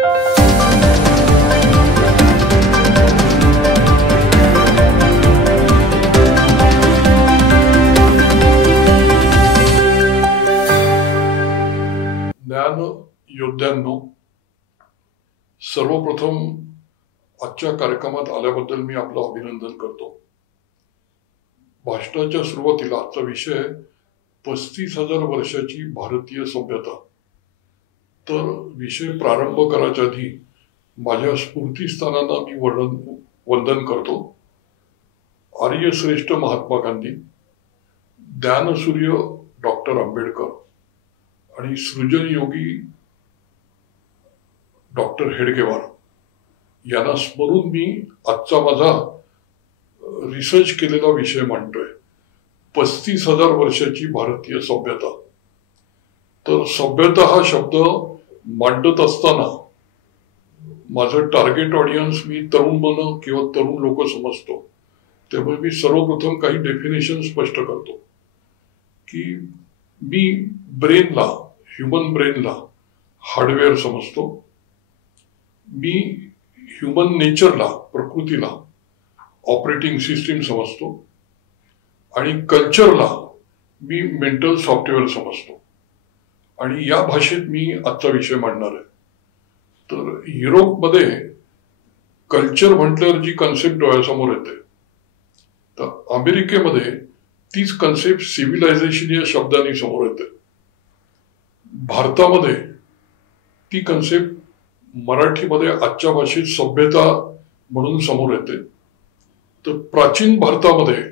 ज्ञान योद्ध्यांनो, सर्वप्रथम आजच्या कार्यक्रमात आल्याबद्दल मी आपलं अभिनंदन करतो. भाषणाच्या सुरुवातीला आजचा विषय 35,000 वर्षाची भारतीय सभ्यता. तर विषय प्रारंभ करायच्या आधी माझ्या स्फूर्तीस्थानांना मी वंदन करतो. आर्यश्रेष्ठ महात्मा गांधी, ज्ञानसूर्य डॉक्टर आंबेडकर आणि सृजन योगी डॉक्टर हेडगेवार यांना स्मरून मी आजचा माझा रिसर्च केलेला विषय मांडतोय, 35,000 वर्षाची भारतीय सभ्यता. तर सभ्यता हा शब्द मांडत असताना माझं टार्गेट ऑडियन्स मी तरुण मन किंवा तरुण लोक समजतो. त्यामुळे मी सर्वप्रथम काही डेफिनेशन स्पष्ट करतो की मी ब्रेनला, ह्युमन ब्रेनला हार्डवेअर समजतो. मी ह्युमन नेचरला, प्रकृतीला ऑपरेटिंग सिस्टीम समजतो आणि कल्चरला मी मेंटल सॉफ्टवेअर समजतो. आणि या भाषेत मी आजचा विषय मांडणार आहे. तर युरोपमध्ये कल्चर म्हटल्यावर जी कन्सेप्ट डोळ्यासमोर येते, तर अमेरिकेमध्ये तीच कन्सेप्ट सिव्हिलायझेशन या शब्दाने समोर येते. भारतामध्ये ती कन्सेप्ट मराठीमध्ये आजच्या भाषेत सभ्यता म्हणून समोर येते. तर प्राचीन भारतामध्ये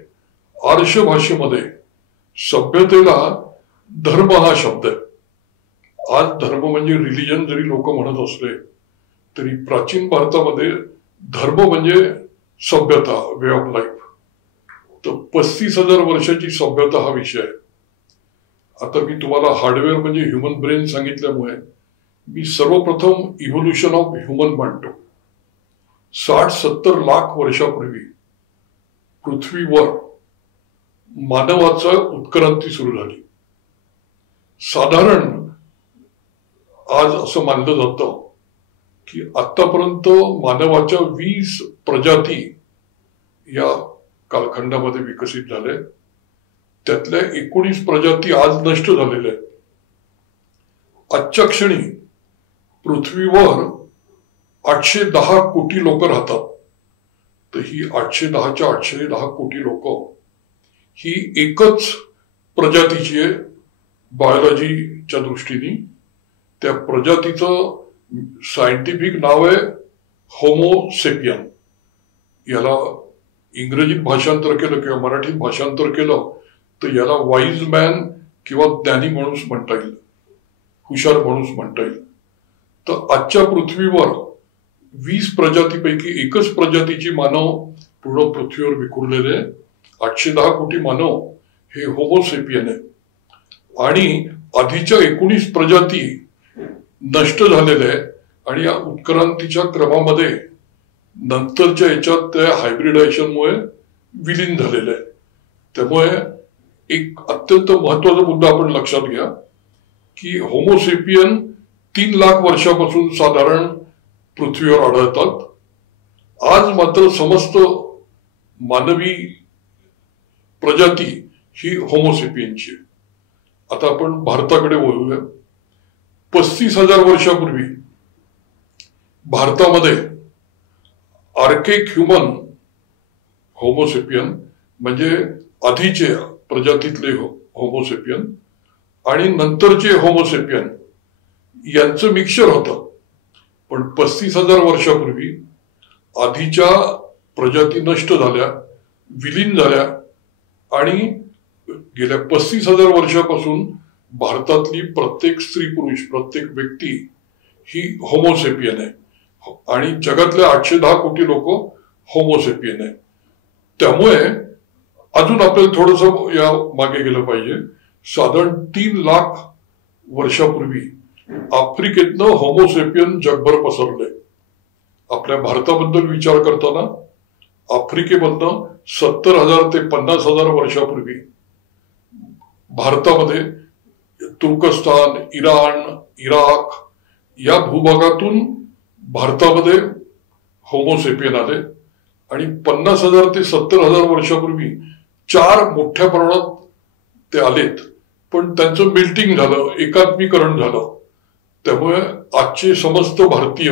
आर्ष भाषेमध्ये सभ्यतेला धर्म हा शब्द आहे. आज धर्म म्हणजे रिलिजन जरी लोक म्हणत असले तरी प्राचीन भारतामध्ये धर्म म्हणजे सभ्यता, वे ऑफ लाईफ. तर 35,000 वर्षाची सभ्यता हा विषय आहे. आता मी तुम्हाला हार्डवेअर म्हणजे ह्युमन ब्रेन सांगितल्यामुळे मी सर्वप्रथम इव्होल्युशन ऑफ ह्युमन मांडतो. 60-70 लाख वर्षापूर्वी पृथ्वीवर मानवाचा उत्क्रांती सुरू झाली. साधारण आज असं मानलं जातं की आतापर्यंत मानवाच्या 20 प्रजाती या कालखंडामध्ये विकसित झाले. त्यातल्या 19 प्रजाती आज नष्ट झालेल्या आहेत. आजच्या क्षणी पृथ्वीवर 810 कोटी लोक राहतात. तर ही 810 कोटी लोक ही एकच प्रजातीची आहे बायोलॉजीच्या दृष्टीने. त्या प्रजातीचं सायंटिफिक नाव आहे होमोसेपियन. याला इंग्रजीत भाषांतर केलं किंवा मराठीत भाषांतर केलं तर याला वाईज मॅन किंवा ज्ञानी माणूस म्हणता येईल, हुशार माणूस म्हणता येईल. तर आजच्या पृथ्वीवर 20 प्रजातीपैकी एकच प्रजातीची मानव पूर्ण पृथ्वीवर विखुरलेले. 810 कोटी मानव हे होमोसेपियन आहे. आणि आधीच्या 19 प्रजाती नष्ट झालेल्या आहे आणि या उत्क्रांतीच्या क्रमामध्ये नंतरच्या याच्यात त्या हायब्रिडायझेशनमुळे विलीन झालेलं आहे. त्यामुळे एक अत्यंत महत्वाचा मुद्दा आपण लक्षात घ्या की होमोसेपियन 3 लाख वर्षापासून साधारण पृथ्वीवर आढळतात. आज मात्र समस्त मानवी प्रजाती ही होमोसेपियनची आहे. आता आपण भारताकडे वळूया. 35,000 वर्षापूर्वी भारतामध्ये आर्केक ह्युमन होमोसेपियन म्हणजे आधीचे प्रजातीतले होमोसेपियन आणि नंतरचे होमोसेपियन यांचं मिक्सचर होतं. पण 35,000 वर्षापूर्वी आधीच्या प्रजाती नष्ट झाल्या, विलीन झाल्या आणि गेल्या 35,000 वर्षापासून भारतातली प्रत्येक स्त्री पुरुष, प्रत्येक व्यक्ती ही होमोसेपियन आहे आणि जगातल्या 810 कोटी लोक होमोसेपियन आहे. त्यामुळे अजून आपल्याला थोडंसं या मागे गेलं पाहिजे. साधारण 3 लाख वर्षापूर्वी आफ्रिकेतनं होमोसेपियन जगभर पसरले. आपल्या भारताबद्दल विचार करताना आफ्रिकेमधनं 70,000 ते 50,000 वर्षापूर्वी भारतामध्ये तुर्कस्तान, इराण, इराक या भूभागातून भारतामध्ये होमोसेपियन आले आणि 50,000 ते 70,000 वर्षापूर्वी 4 मोठ्या प्रमाणात ते आलेत, पण त्यांचं मिल्टिंग झालं, एकात्मीकरण झालं. त्यामुळे आजचे समस्त भारतीय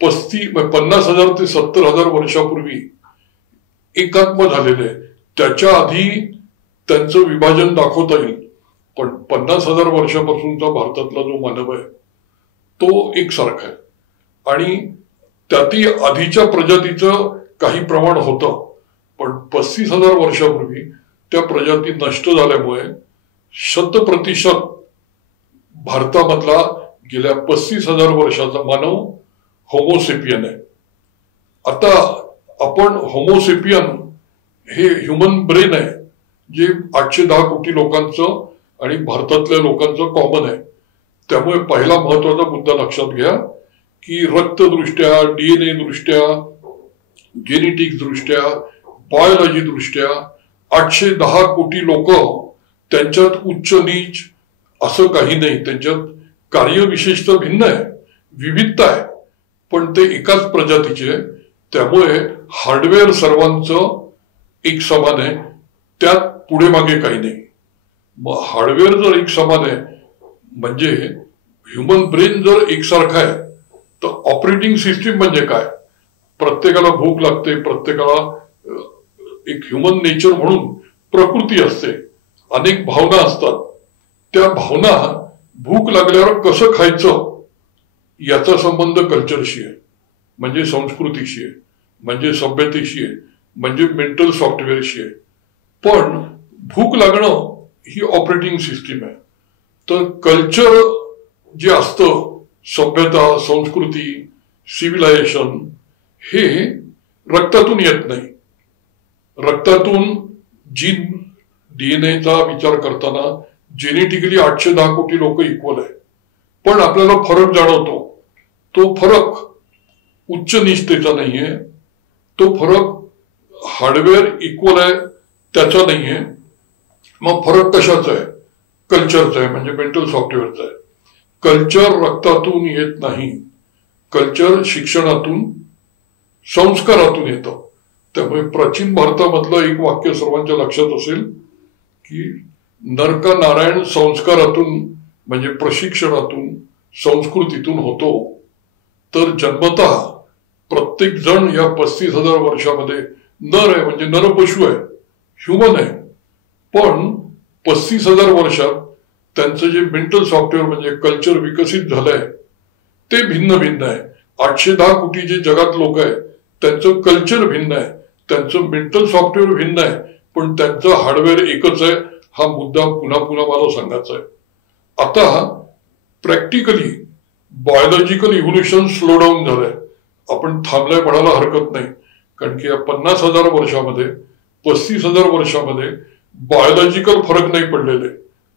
50,000 ते 70,000 वर्षापूर्वी एकात्म झालेले. त्याच्या आधी त्यांचं विभाजन दाखवता येईल, पण 50,000 वर्षापासूनचा भारतातला जो मानव आहे तो एकसारखा आहे. आणि त्यातही आधीच्या प्रजातीचं काही प्रमाण होतं, पण 35,000 वर्षापूर्वी त्या प्रजाती नष्ट झाल्यामुळे 100% भारतामधला गेल्या 35,000 वर्षाचा मानव होमोसेपियन आहे. आता आपण होमोसेपियन हे ह्युमन ब्रेन आहे, जे 810 कोटी लोकांचं आणि भारतातल्या लोकांचं कॉमन आहे. त्यामुळे पहिला महत्वाचा मुद्दा लक्षात घ्या की रक्तदृष्ट्या, डीएनए दृष्ट्या, जेनेटिक्स दृष्ट्या, बायोलॉजी दृष्ट्या 810 कोटी लोक, त्यांच्यात उच्च नीच असं काही नाही. त्यांच्यात कार्यविशेषता भिन्न आहे, विविधता आहे, पण ते एकाच प्रजातीचे. त्यामुळे हार्डवेअर सर्वांचं एक समान आहे, त्यात पुढे मागे काही नाही. मग हार्डवेअर जर एक समान आहे म्हणजे ह्युमन ब्रेन जर एकसारखा आहे, तर ऑपरेटिंग सिस्टीम म्हणजे काय? प्रत्येकाला भूक लागते, प्रत्येकाला एक ह्युमन नेचर म्हणून प्रकृती असते, अनेक भावना असतात. त्या भावना भूक लागल्यावर कसं खायचं याचा संबंध कल्चरशी आहे, म्हणजे संस्कृतीशी आहे, म्हणजे सभ्यतेशी आहे, म्हणजे मेंटल सॉफ्टवेअरशी आहे. पण भूक लागणं ही ऑपरेटिंग सिस्टीम आहे. तर कल्चर जे असतं, सभ्यता, संस्कृती, सिव्हिलायझेशन, हे रक्तातून येत नाही. रक्तातून जीन, डीएनएचा विचार करताना जेनेटिकली 810 कोटी लोक इक्वल आहे, पण आपल्याला फरक जाणवतो. तो फरक उच्च निष्ठेचा नाहीये, तो फरक हार्डवेअर इक्वल आहे त्याचा नाहीये. मग फरक कशाचा आहे? कल्चरचा आहे, म्हणजे मेंटल सॉफ्टवेअरचा आहे. कल्चर रक्तातून येत नाही, कल्चर शिक्षणातून, संस्कारातून येतं. त्यामुळे प्राचीन भारतामधलं एक वाक्य सर्वांच्या लक्षात असेल की नरका नारायण संस्कारातून, म्हणजे प्रशिक्षणातून, संस्कृतीतून होतो. तर जन्मतः प्रत्येक जण या 35,000 वर्षामध्ये नर आहे, म्हणजे नरपशु आहे, ह्युमन आहे. पण 35,000 वर्षात त्यांचं जे मेंटल सॉफ्टवेअर म्हणजे कल्चर विकसित झालंय ते भिन्न भिन्न आहे. 810 कोटी जे जगात लोक आहे त्यांचं कल्चर भिन्न आहे, त्यांचं मेंटल सॉफ्टवेअर भिन्न आहे, पण त्यांचं हार्डवेअर एकच आहे. हा मुद्दा पुन्हा पुन्हा मला सांगायचा आहे. आता practically biological evolution slow down झालंय. आपण थांबलाय म्हणायला हरकत नाही, कारण की या 50,000 वर्षामध्ये, 35,000 वर्षामध्ये बायोलॉजिकल फरक नाही पडलेले,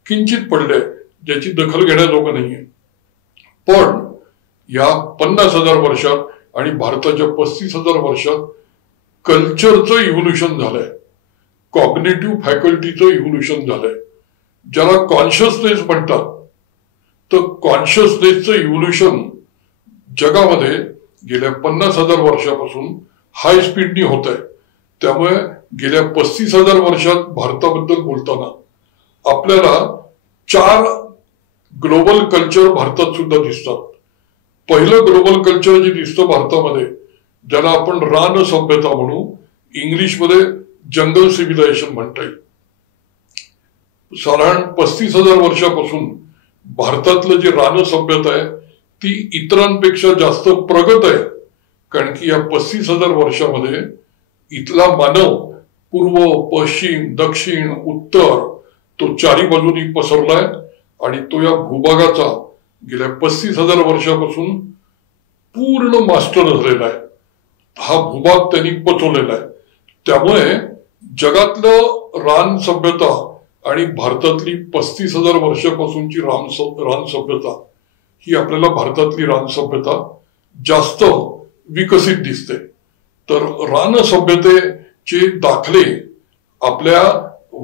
किंचित पडले, ज्याची दखल घेण्याजोगं नाहीये. पण या 50,000 वर्षात आणि भारताच्या 35,000 वर्षात कल्चरचं इव्होल्युशन झालंय, कॉग्निटिव्ह फॅकल्टीचं इव्होल्युशन झालंय, ज्याला कॉन्शियसनेस म्हणतात. तर कॉन्शियसनेसचं इव्होल्युशन जगामध्ये गेल्या 50,000 वर्षापासून हाय स्पीडनी होत आहे. त्यामुळे गेल्या 35,000 वर्षात भारताबद्दल बोलताना आपल्याला 4 ग्लोबल कल्चर भारतात सुद्धा दिसतात. पहिलं ग्लोबल कल्चर जे दिसतं भारतामध्ये, ज्याला आपण रान सभ्यता म्हणू, इंग्लिशमध्ये जंगल सिव्हिलायझेशन म्हणता येईल. साधारण 35,000 वर्षापासून भारतातलं जे रान सभ्यता आहे ती इतरांपेक्षा जास्त प्रगत आहे, कारण की या 35,000 वर्षामध्ये इथला मानव पूर्व, पश्चिम, दक्षिण, उत्तर तो चारी बाजूनी पसरलाय आणि तो या भूभागाचा गेल्या 35,000 वर्षापासून पूर्ण मास्टर झालेला आहे. हा भूभाग त्यांनी पचवलेला आहे. त्यामुळे जगातलं रान सभ्यता आणि भारतातली 35,000 वर्षापासूनची रान सभ्यता ही आपल्याला भारतातली रान सभ्यता जास्त विकसित दिसते. तर रान सभ्यतेचे दाखले आपल्या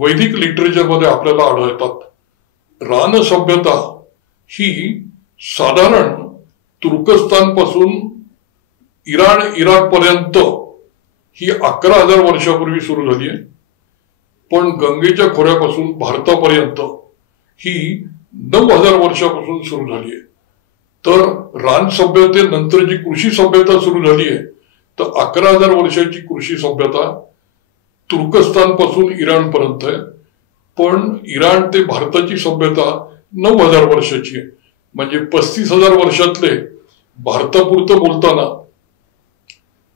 वैदिक लिटरेचरमध्ये आपल्याला आढळतात. रान सभ्यता ही साधारण तुर्कस्तान पासून इराण इराक पर्यंत ही 11,000 वर्षापूर्वी सुरू झाली आहे, पण गंगेच्या खोऱ्यापासून भारतापर्यंत ही 9,000 वर्षापासून सुरू झाली आहे. तर रान सभ्यतेनंतर जी कृषी सभ्यता सुरू झाली आहे, तर 11,000 वर्षाची कृषी सभ्यता तुर्कस्तान पासून इराण पर्यंत आहे. पण इराण ते भारताची सभ्यता 9,000 वर्षाची आहे. म्हणजे 35,000 वर्षातले भारतापुरतं बोलताना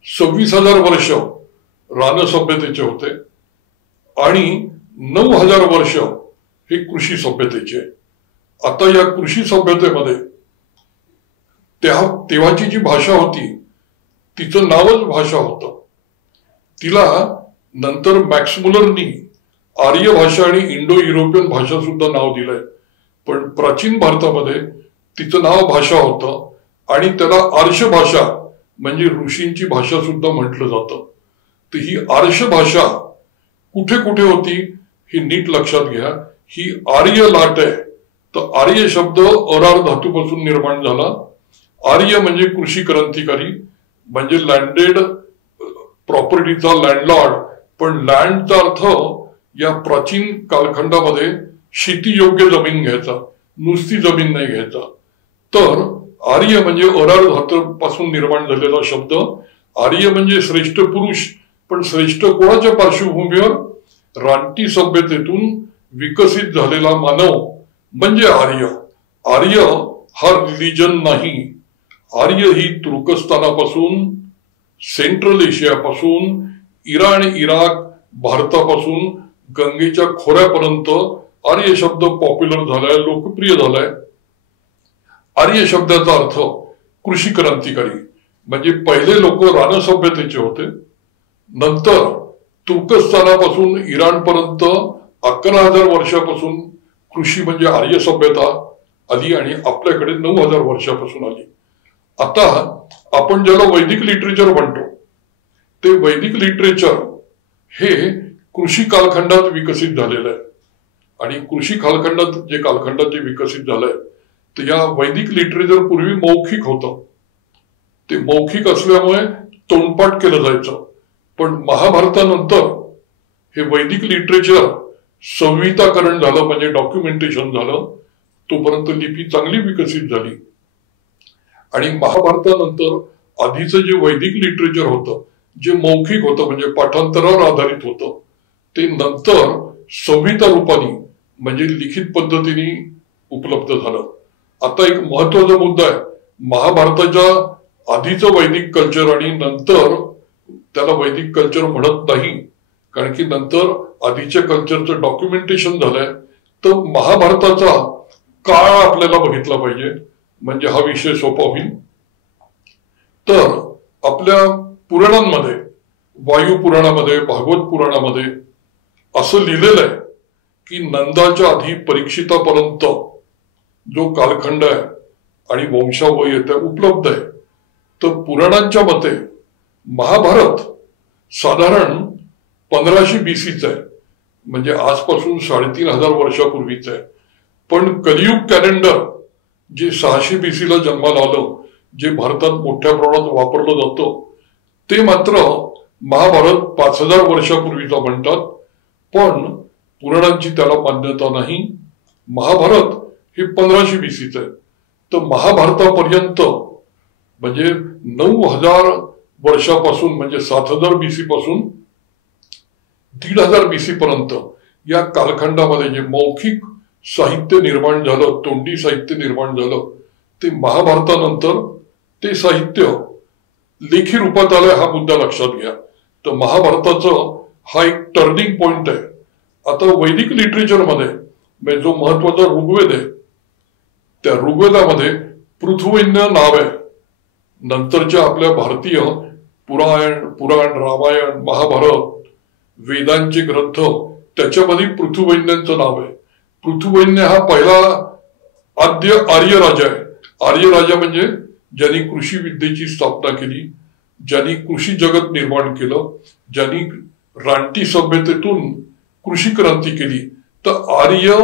26,000 वर्ष रान सभ्यतेचे होते आणि 9,000 वर्ष हे कृषी सभ्यतेचे. आता या कृषी सभ्यतेमध्ये तेव्हाची जी भाषा होती तिचं नावच भाषा होतं. तिला नंतर मॅक्स मुलरनी आर्य भाषा आणि इंडो युरोपियन भाषा सुद्धा नाव दिलंय. पण प्राचीन भारतामध्ये तिचं नाव भाषा होतं आणि त्याला आर्ष भाषा म्हणजे ऋषींची भाषा सुद्धा म्हटलं जातं. तर ही आर्ष भाषा कुठे कुठे होती हे नीट लक्षात घ्या. ही आर्य लाट आहे. तर आर्य शब्द अरार धातूपासून निर्माण झाला. आर्य म्हणजे कृषी क्रांतिकारी, म्हणजे लँडेड प्रॉपर्टीचा लँडलॉर्ड. पण लँडचा अर्थ या प्राचीन कालखंडामध्ये शेतीयोग्य जमीन घ्यायचा, नुसती जमीन नाही घ्यायचा. तर आर्य म्हणजे अरार धातूपासून निर्माण झालेला शब्द. आर्य म्हणजे श्रेष्ठ पुरुष. पण श्रेष्ठ कोणाच्या पार्श्वभूमीवर? रानटी सभ्यतेतून विकसित झालेला मानव म्हणजे आर्य. आर्य हा रिलिजन नाही. आर्य ही तुर्कस्तानापासून, सेंट्रल एशियापासून, इराण इराक भारतापासून गंगेच्या खोऱ्यापर्यंत आर्य शब्द पॉप्युलर झालाय, लोकप्रिय झालाय. आर्य शब्दाचा अर्थ कृषी क्रांतिकारी. म्हणजे पहिले लोक रान सभ्यतेचे होते. नंतर तुर्कस्तानापासून इराणपर्यंत 11,000 वर्षापासून कृषी म्हणजे आर्य सभ्यता आली आणि आपल्याकडे 9,000 वर्षापासून आली. आता आपण ज्याला वैदिक लिटरेचर म्हणतो, ते वैदिक लिटरेचर हे कृषी कालखंडात विकसित झालेलं आहे. आणि कृषी कालखंडात जे विकसित झालंय, तर या वैदिक लिटरेचर पूर्वी मौखिक होतं. ते मौखिक असल्यामुळे तोंडपाठ केलं जायचं. पण महाभारतानंतर हे वैदिक लिटरेचर संहिताकरण झालं, म्हणजे डॉक्युमेंटेशन झालं. तोपर्यंत लिपी चांगली विकसित झाली. आणि महाभारतानंतर आधीचं जे वैदिक लिटरेचर होतं, जे मौखिक होतं म्हणजे पाठांतरावर आधारित होतं, ते नंतर संहिता रूपाने म्हणजे लिखित पद्धतीने उपलब्ध झालं. आता एक महत्वाचा मुद्दा आहे, महाभारताच्या आधीचं वैदिक कल्चर आणि नंतर त्याला वैदिक कल्चर म्हणत नाही, कारण की नंतर आधीच्या कल्चरचं डॉक्युमेंटेशन झालंय. तर महाभारताचा काळ आपल्याला बघितला पाहिजे, म्हणजे हा विषय सोपा होईल. तर आपल्या पुराणांमध्ये, वायू पुराणामध्ये, भागवत पुराणामध्ये असं लिहिलेलं आहे की नंदाच्या आधी परीक्षितापर्यंत जो कालखंड आहे आणि वंशावळी त्या उपलब्ध आहे. तर पुराणांच्या मते महाभारत साधारण 1500 BCचं आहे, म्हणजे आजपासून 3,500 वर्षापूर्वीच आहे. पण कलियुग कॅलेंडर जे 600 BCला जन्माला आलं, जे भारतात मोठ्या प्रमाणात वापरलं जातं, ते मात्र महाभारत 5,000 वर्षापूर्वीचा म्हणतात. पण पुराणांची त्याला मान्यता नाही. महाभारत हे 1500 BCचं आहे. तर महाभारतापर्यंत म्हणजे 9,000 वर्षापासून, म्हणजे 7,000 BC पासून 1,500 BC पर्यंत या कालखंडामध्ये जे मौखिक साहित्य निर्माण झालं, तोंडी साहित्य निर्माण झालं, ते महाभारतानंतर ते साहित्य लेखी रूपात आलंय. हा मुद्दा लक्षात घ्या. तर महाभारताचं हा एक टर्निंग पॉइंट आहे. आता वैदिक लिटरेचरमध्ये जो महत्वाचा ऋग्वेद आहे, त्या ऋग्वेदामध्ये पृथुवैन्य नाव आहे. नंतरच्या आपल्या भारतीय पुराण, रामायण, महाभारत, वेदांचे ग्रंथ, त्याच्यामध्ये पृथुवैन्यांचं नाव आहे. पृथुवैन्य हा पहिला आद्य आर्य राजा आहे. आर्य राजा म्हणजे ज्यांनी कृषी विद्येची स्थापना केली, ज्यांनी कृषी जगत निर्माण केलं, ज्यांनी रानटी सभ्यतेतून कृषी क्रांती केली. तर आर्य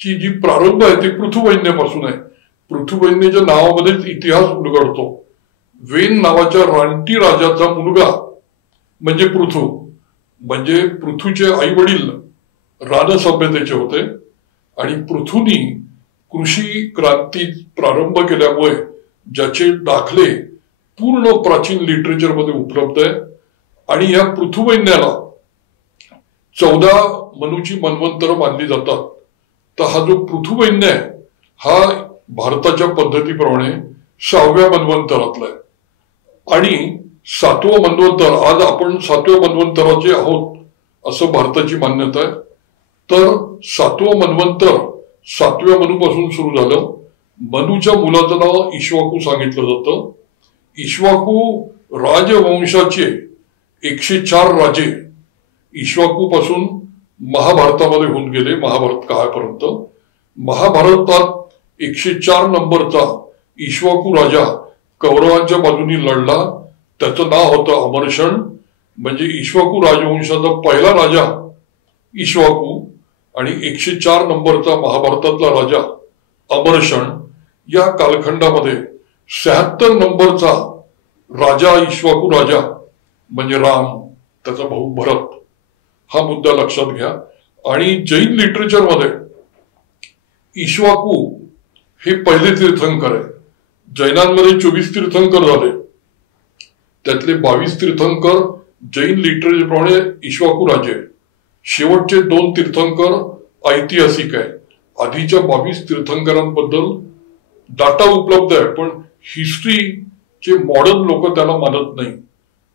ची जी प्रारंभ आहे ते पृथुवैन्यापासून आहे. पृथुवैन्याच्या नावामध्येच इतिहास उलगडतो. वेन नावाच्या रानटी राजाचा मुलगा म्हणजे पृथू, म्हणजे पृथूचे आई वडील रान सभ्यतेचे होते आणि पृथूनी कृषी क्रांती प्रारंभ केल्यामुळे ज्याचे दाखले पूर्ण प्राचीन लिटरेचर मध्ये उपलब्ध आहे. आणि या पृथुवैन्याला 14 मनूची मन्वंतर मानली जातात. तर हा जो पृथुवैन्य आहे हा भारताच्या पद्धतीप्रमाणे 6व्या मन्वंतरातला आहे. आणि 7वं मन्वंतर, आज आपण 7व्या मन्वंतराचे आहोत असं भारताची मान्यता आहे. तर 7वं मन्वंतर 7व्या मनूपासून सुरू झालं. मनूच्या मुलाचं नाव इक्ष्वाकू सांगितलं जातं. इक्ष्वाकू राजवंशाचे 104 राजे इक्ष्वाकू पासून महाभारतामध्ये होऊन गेले. महाभारत काळापर्यंत महाभारतात 104 नंबरचा इक्ष्वाकू राजा कौरवांच्या बाजूनी लढला. त्याचं नाव होतं अमरशण. म्हणजे इक्ष्वाकू राजवंशाचा पहिला राजा इक्ष्वाकू आणि 104 नंबरचा महाभारतातला राजा अमरशण. या कालखंडामध्ये 76 नंबरचा राजा इक्ष्वाकू राजा म्हणजे राम, त्याचा भाऊ भरत. हा मुद्दा लक्षात घ्या. आणि जैन लिटरेचर मध्ये इक्ष्वाकू हे पहिले तीर्थंकर आहे. जैनांमध्ये 24 तीर्थंकर झाले, त्यातले 22 तीर्थंकर जैन लिटरेचर प्रमाणे इक्ष्वाकू राजे. शेवटचे 2 तीर्थंकर ऐतिहासिक आहे. आधीच्या 22 तीर्थंकरांबद्दल डाटा उपलब्ध आहे, पण हिस्ट्रीचे मॉडर्न लोक त्याला मानत नाही,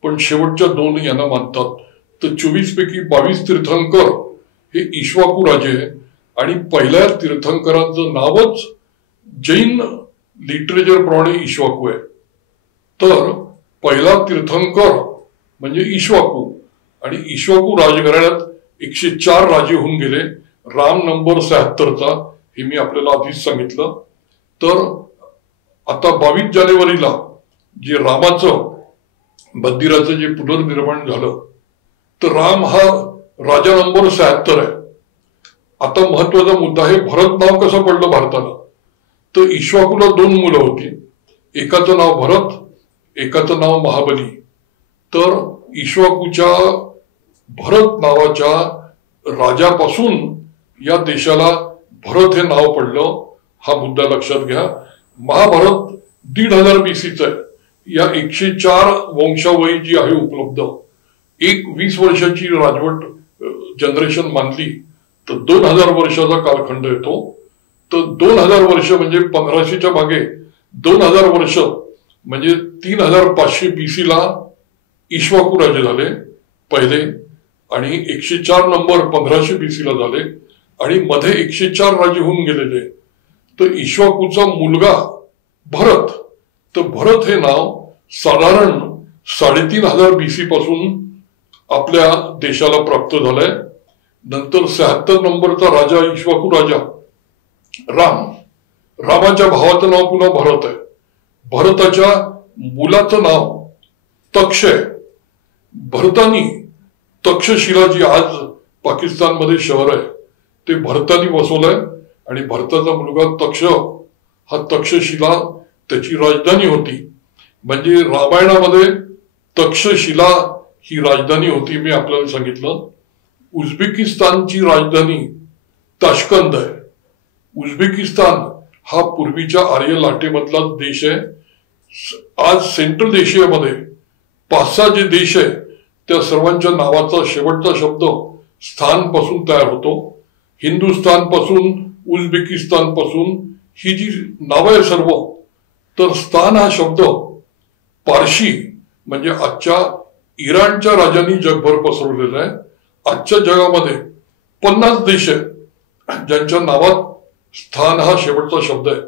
पण शेवटच्या 2 यांना मानतात. तर 24 पैकी 22 तीर्थंकर हे इक्ष्वाकू राजे आहे. आणि पहिल्या तीर्थंकरांचं नावच जैन लिटरेचर प्रमाणे इक्ष्वाकू आहे. तर पहिला तीर्थंकर म्हणजे इक्ष्वाकू. आणि इक्ष्वाकू राजघराण्यात 104 राजे होऊन गेले. राम नंबर 76चा हे मी आपल्याला आधीच सांगितलं. तर आता 22 जानेवारीला जे रामाचं मंदिराचं जे पुनर्निर्माण झालं, तर राम हा राजा नंबर 76 आहे. आता महत्वाचा मुद्दा आहे, भरत नाव कसं पडलं भारताला? तर इक्ष्वाकूला 2 मुलं होती. एकाचं नाव भरत, एकाचं नाव महाबली. तर इक्ष्वाकूच्या भरत नावाच्या राजापासून या देशाला भरत हे नाव पडलं. हा मुद्दा लक्षात घ्या. महाभारत 1500 BCचं आहे. या 104 वंशावळी जी आहे उपलब्ध, एक 20 वर्षाची राजवट जनरेशन मानली तर 2000 वर्षाचा कालखंड येतो. तर 2000 वर्ष म्हणजे 1500च्या मागे 2000 वर्ष म्हणजे 3500 BC ला इक्ष्वाकू राजे झाले पहिले. आणि 104 नंबर 1500 BC ला झाले. आणि मध्ये 104 राजे होऊन गेलेले. तर इक्ष्वाकूचा मुलगा भरत, तर भरत हे नाव साधारण 3500 BC पासून आपल्या देशाला प्राप्त झालंय. नंतर 76 नंबरचा राजा इक्ष्वाकू राजा राम, रामाच्या भावाचं नाव पुन्हा भरत आहे. भरताच्या मुलाचं नाव तक्ष आहे. भरतानी तक्षशिला जी आज पाकिस्तानमध्ये शहर आहे ते भरतानी वसवलंय. आणि भरताचा मुलगा तक्ष हा तक्षशिला त्याची राजधानी होती. म्हणजे रामायणामध्ये तक्षशिला ही राजधानी होती. मी आपल्याला सांगितलं. उझबेकिस्तानची राजधानी ताशकंद आहे. उझबेकिस्तान हा पूर्वीच्या आर्य लाटेमधला देश आहे. आज सेंट्रल एशियामध्ये 5-6 जे देश आहे त्या सर्वांच्या नावाचा शेवटचा शब्द स्थान पासून तयार होतो. हिंदुस्थान पासून, उझबेकिस्तान पासून ही जी नावं आहे सर्व, तर स्थान हा शब्द पारशी म्हणजे आजच्या इराणच्या राजांनी जगभर पसरवलेला आहे. आजच्या जगामध्ये 50 देश आहेत ज्यांच्या नावात स्थान हा शेवटचा शब्द आहे.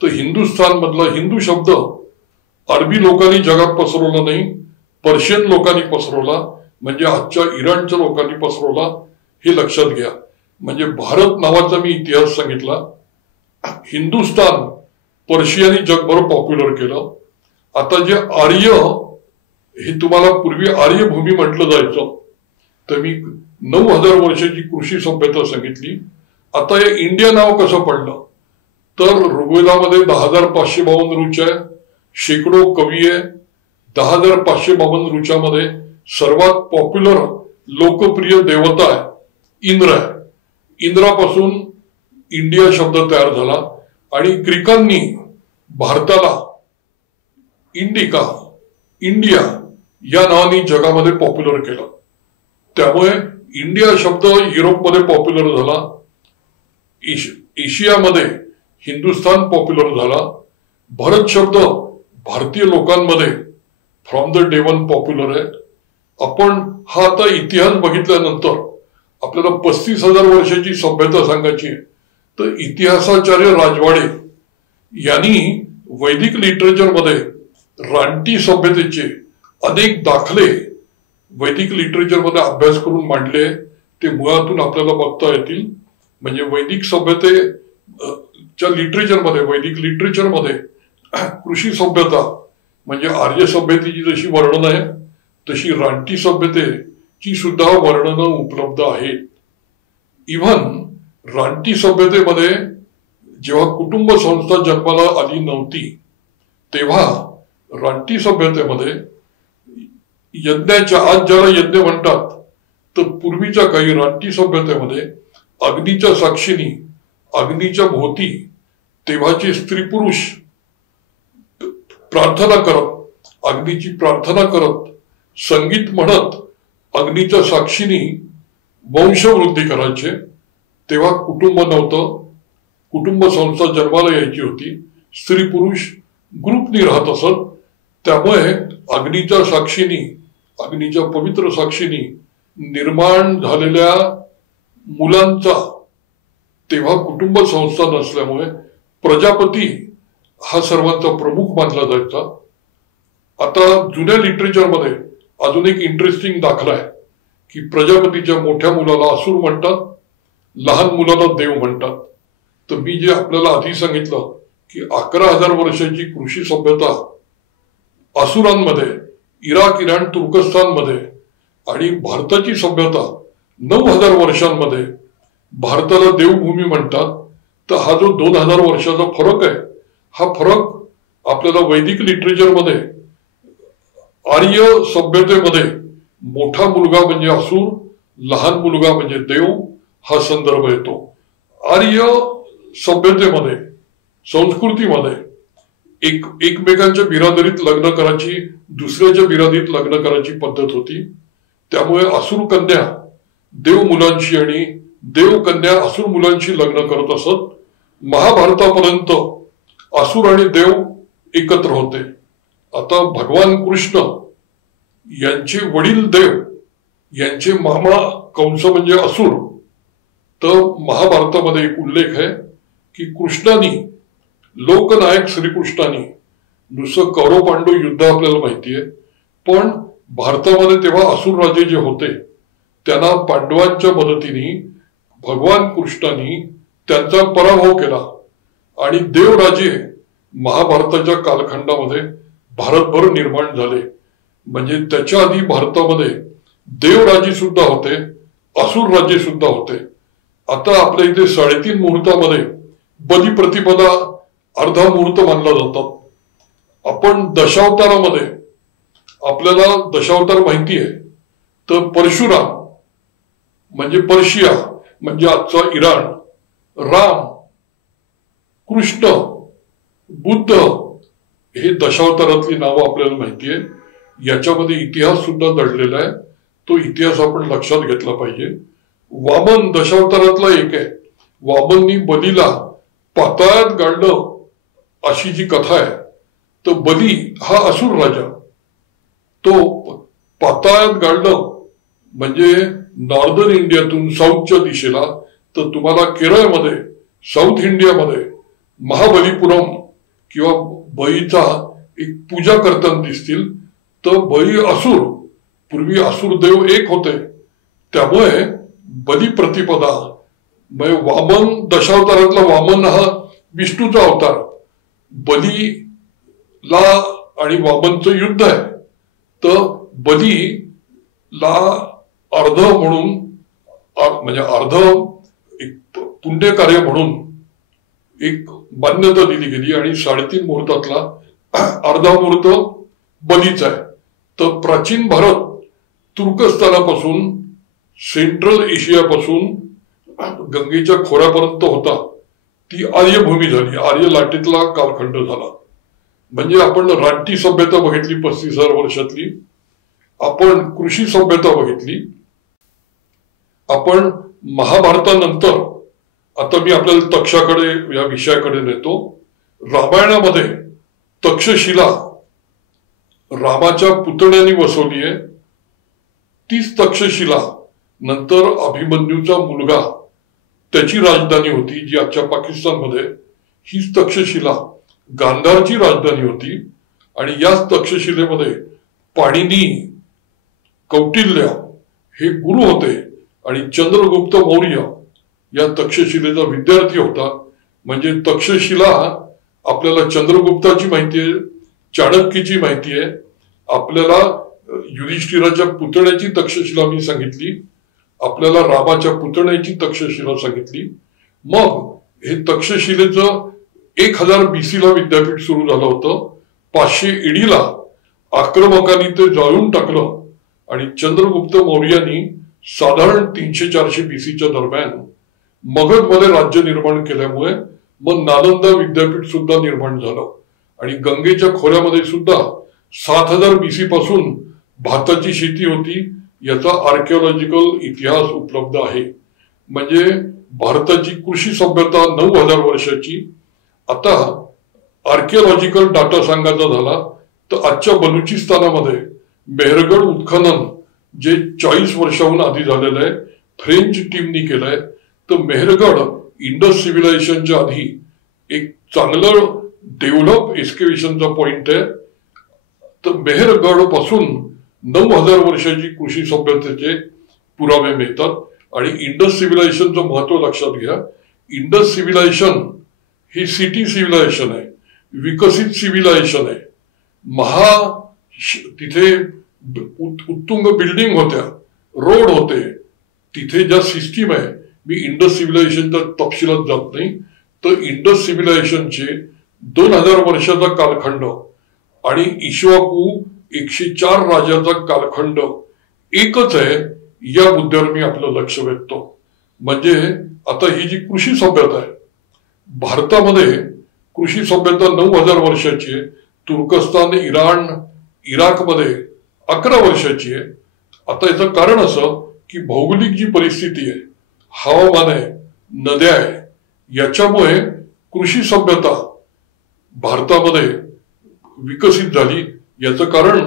तर हिंदुस्थान मधला हिंदू शब्द अरबी लोकांनी जगात पसरवला नाही, पर्शियन लोकांनी पसरवला, म्हणजे आजच्या इराणच्या लोकांनी पसरवला. हे लक्षात घ्या. म्हणजे भारत नावाचा मी इतिहास सांगितला. हिंदुस्थान पर्शियानी जगभर पॉप्युलर केलं. आता जे आर्य हे तुम्हाला पूर्वी आर्यभूमी म्हटलं जायचं, तर मी 9000 वर्षाची कृषी सभ्यता सांगितली. आता हे इंडिया नाव कसं पडलं? तर ऋग्वेदामध्ये 10,552 ऋचा आहे, शेकडो कवी आहे. 10,552 ऋचामध्ये सर्वात पॉप्युलर लोकप्रिय देवता आहे इंद्र आहे. इंद्रापासून इंडिया शब्द तयार झाला आणि ग्रीकांनी भारताला इंडिका, इंडिया या नावाने जगामध्ये पॉप्युलर केलं. त्यामुळे इंडिया शब्द युरोपमध्ये पॉप्युलर झाला, एशियामध्ये हिंदुस्थान पॉप्युलर झाला. भरत शब्द भारतीय लोकांमध्ये from the day one popular आहे. आपण हा आता इतिहास बघितल्यानंतर आपल्याला 35,000 वर्षाची सभ्यता सांगायची आहे, तर इतिहासाचार्य राजवाडे यांनी वैदिक लिटरेचरमध्ये रानटी सभ्यतेचे अनेक दाखले वैदिक लिटरेचरमध्ये अभ्यास करून मांडले. ते मुळातून आपल्याला बघता येतील. म्हणजे वैदिक सभ्यतेच्या लिटरेचरमध्ये, वैदिक लिटरेचरमध्ये कृषी सभ्यता म्हणजे आर्य सभ्यतेची जशी वर्णन आहे तशी रानटी सभ्यतेची सुद्धा वर्णनं उपलब्ध आहेत. इव्हन रानटी सभ्यतेमध्ये जेव्हा कुटुंब संस्था जन्माला आली नव्हती तेव्हा रानटी सभ्यतेमध्ये यज्ञाच्या, आज ज्याला यज्ञ म्हणतात, तर पूर्वीच्या काही रानटी सभ्यतेमध्ये अग्नीच्या साक्षीनी, अग्नीच्या भोवती तेव्हाचे स्त्री पुरुष प्रार्थना करत, अग्नीची प्रार्थना करत, संगीत म्हणत अग्नीच्या साक्षीनी वंशवृद्धी करायचे. तेव्हा कुटुंब नव्हतं, कुटुंब संस्था जन्माला यायची होती, स्त्री पुरुष ग्रुपनी राहत असत. त्यामुळे अग्नीच्या साक्षीनी, अग्नीच्या पवित्र साक्षीनी निर्माण झालेल्या मुलांचा तेव्हा कुटुंब संस्था नसल्यामुळे प्रजापती हा सर्वांचा प्रमुख मानला जायचा. आता जुन्या लिटरेचरमध्ये अजून एक इंटरेस्टिंग दाखला आहे की प्रजापतीच्या मोठ्या मुलाला असुर म्हणतात, लहान मुलाला देव म्हणतात. तर मी जे आपल्याला आधी सांगितलं की 11,000 वर्षाची कृषी सभ्यता असुरांमध्ये, इराक, इराण, तुर्कस्तानमध्ये, आणि भारताची सभ्यता 9,000 वर्षांमध्ये भारताला देवभूमी म्हणतात. तर हा जो 2,000 वर्षाचा फरक आहे, हा फरक आपल्याला वैदिक लिटरेचरमध्ये आर्य सभ्यतेमध्ये मोठा मुलगा म्हणजे असुर, लहान मुलगा म्हणजे देव हा संदर्भ येतो. आर्य सभ्यतेमध्ये, संस्कृतीमध्ये एकमेकांच्या बिरादरीत लग्न करायची, दुसऱ्याच्या बिरादरीत लग्न करायची पद्धत होती. त्यामुळे असुर कन्या देव मुलांशी आणि देव कन्या असुर मुलांशी लग्न करत असत. महाभारतापर्यंत असुर आणि देव एकत्र होते. आता भगवान कृष्ण यांचे वडील देव, यांचे मामा कंस म्हणजे असुर. तर महाभारतामध्ये एक उल्लेख आहे की कृष्णानी, लोकनायक श्रीकृष्णानी, नुसतं कौरव पांडव युद्ध आपल्याला माहिती आहे, पण भारतामध्ये तेव्हा असुर राजे जे होते त्यांना पांडवांच्या मदतीने भगवान कृष्णानी त्यांचा पराभव केला आणि देवराजे महाभारताच्या कालखंडामध्ये भारतभर निर्माण झाले. म्हणजे त्याच्या आधी भारतामध्ये देवराजे सुद्धा होते, असुर राज्य सुद्धा होते. आता आपल्या इथे 3.5 मुहूर्तामध्ये बलिप्रतिपदा अर्धा मुहूर्त मानला जातात. आपण दशावतारामध्ये, आपल्याला दशावतार माहिती आहे, तर परशुराम म्हणजे पर्शिया म्हणजे आजचा इराण, राम, कृष्ण, बुद्ध हे दशावतारातली नावं आपल्याला माहिती आहे. याच्यामध्ये इतिहास सुद्धा दडलेला आहे. तो इतिहास आपण लक्षात घेतला पाहिजे. वामन दशावतारातला एक आहे. वामननी बलीला पाताळात गाडलं अशी जी कथा आहे, तर बली हा असुर राजा, तो पाताळात गाडलं म्हणजे नॉर्दर्न इंडियातून साऊथच्या दिशेला, तर तुम्हाला केरळमध्ये, साऊथ इंडियामध्ये महाबलीपुरम किंवा बळीचा एक पूजा करताना दिसतील. तर बळी असुर, पूर्वी असुर देव एक होते, त्यामुळे बलिप्रतिपदा म्हणजे वामन दशावतारातला वामन हा विष्णूचा अवतार. बलीला आणि वामनचं युद्ध आहे, तर बलीला अर्ध म्हणून, म्हणजे अर्ध एक पुण्यकार्य म्हणून एक मान्यता दिली गेली आणि 3.5 मुहूर्तातला अर्धा मुहूर्त बलीचा आहे. तर प्राचीन भारत तुर्कस्तानापासून सेंट्रल एशियापासून गंगेच्या खोऱ्यापर्यंत होता, ती आर्यभूमी झाली, आर्य लाटेतला कालखंड झाला. म्हणजे आपण रानटी सभ्यता बघितली 35,000 वर्षातली, आपण कृषी सभ्यता बघितली, आपण महाभारतानंतर आता मी आपल्याला तक्षाकडे या विषयाकडे नेतो. रामायणामध्ये तक्षशिला रामाच्या पुतण्याने बसवली आहे. तीच तक्षशिला नंतर अभिमन्यूचा मुलगा त्याची राजधानी होती, जी आजच्या पाकिस्तानमध्ये. हीच तक्षशिला गांधारची राजधानी होती आणि याच तक्षशिलेमध्ये पाणिनी, कौटिल्य हे गुरु होते आणि चंद्रगुप्त मौर्य या तक्षशिलेचा विद्यार्थी होता. म्हणजे तक्षशिला आपल्याला चंद्रगुप्ताची माहिती आहे, चाणक्यची माहिती आहे, आपल्याला युधिष्ठिराच्या पुतण्याची तक्षशिला मी सांगितली, आपल्याला रामाच्या पुतण्याची तक्षशिला सांगितली. मग हे तक्षशिलेचं 1000 BC ला विद्यापीठ सुरू झालं होतं. 500 AD ला आक्रमकांनी ते जाळून टाकलं आणि चंद्रगुप्त मौर्यांनी साधारण 300-400 BC च्या दरम्यान मगधमध्ये राज्य निर्माण केल्यामुळे मग नालंदा विद्यापीठ सुद्धा निर्माण झालं आणि गंगेच्या खोऱ्यामध्ये सुद्धा 7000 BC पासून भाताची शेती होती. याचा आर्किओलॉजिकल इतिहास उपलब्ध आहे. म्हणजे भारताची कृषी सभ्यता 9000 वर्षाची. आता आर्किओलॉजिकल डाटा सांगायचा झाला तर आजच्या बलुचिस्तानामध्ये मेहरगड उत्खनन जे 40 वर्षाहून आधी झालेलं आहे, फ्रेंच टीमनी केलंय. तर मेहरगड इंडस सिव्हिलायझेशनच्या आधी एक चांगलं डेव्हलप एक्सकेव्हेशनचा पॉइंट आहे. तर मेहरगड पासून 9000 वर्षाची कृषी सभ्यतेचे पुरावे मिळतात. आणि इंडस सिव्हिलायझेशनचं महत्व लक्षात घ्या. इंडस सिव्हिलायझेशन ही सिटी सिव्हिलायझेशन आहे, विकसित सिव्हिलायझेशन आहे. तिथे उत्तुंग बिल्डिंग होत्या, रोड होते, तिथे ज्या सिस्टीम आहे, मी इंडस सिव्हिलायझेशनच्या तपशिलात जात नाही. तर इंडस सिव्हिलायझेशनचे 2000 वर्षाचा कालखंड आणि इक्ष्वाकू 104 राजाचा कालखंड एकच आहे, या मुद्द्यावर मी आपलं लक्ष वेधतो. म्हणजे आता ही जी कृषी सभ्यता आहे भारतामध्ये, कृषी सभ्यता 9000 वर्षाची आहे. तुर्कस्तान, इराण, इराकमध्ये 11 वर्षाची आहे. आता याचं कारण असं की भौगोलिक जी परिस्थिती आहे, हवामान आहे, नद्या आहे, याच्यामुळे कृषी सभ्यता भारतामध्ये विकसित झाली. याचं कारण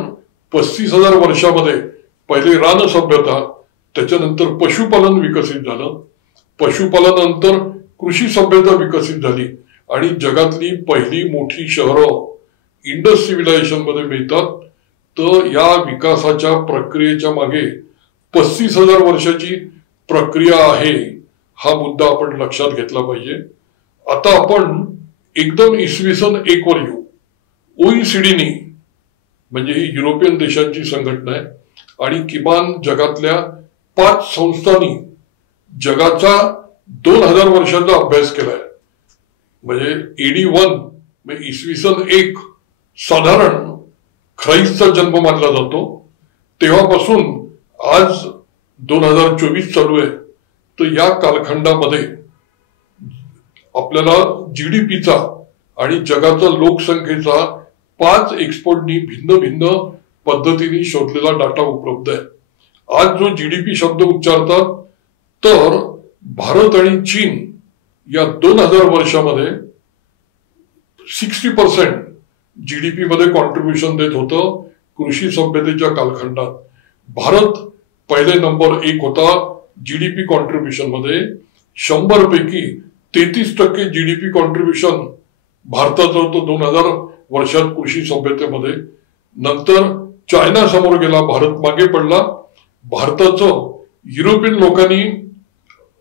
35,000 वर्षामध्ये पहिले रान सभ्यता, त्याच्यानंतर पशुपालन विकसित झालं, पशुपालनानंतर कृषी सभ्यता विकसित झाली आणि जगातली पहिली मोठी शहरं इंडस सिव्हिलायझेशन मध्ये मिळतात. तर या विकासाच्या प्रक्रियेच्या मागे 35,000 वर्षाची प्रक्रिया आहे, हा मुद्दा आपण लक्षात घेतला पाहिजे. आता आपण एकदम इसवी सन 1 वर येऊ. ओईसीडीनी, म्हणजे ही युरोपियन देशांची संघटना आहे आणि किमान जगातल्या 5 संस्थांनी जगाचा 2000 वर्षांचा अभ्यास केलाय. म्हणजे AD 1 म्हणजे इसवी सन 1 साधारण ख्राइस्टचा जन्म मानला जातो. तेव्हापासून आज 2024 चालू आहे. तर या कालखंडामध्ये आपल्याला GDPचा आणि जगाचा लोकसंख्येचा 5 एक्सपर्टनी भिन्न भिन्न पद्धतीने शोधलेला डाटा उपलब्ध आहे. आज जो GDP शब्द उच्चारतात तर भारत आणि चीन या 2000 वर्षामध्ये 60% GDP मध्ये कॉन्ट्रीब्युशन देत होतं. कृषी सभ्यतेच्या कालखंडात भारत पहिले नंबर 1 होता GDP कॉन्ट्रीब्युशन मध्ये. 100 पैकी 33% GDP कॉन्ट्रीब्युशन भारताचं होतं 2000 वर्षात कृषी सभ्यतेमध्ये. नंतर चायना समोर गेला, भारत मागे पडला. भारताचं युरोपियन लोकांनी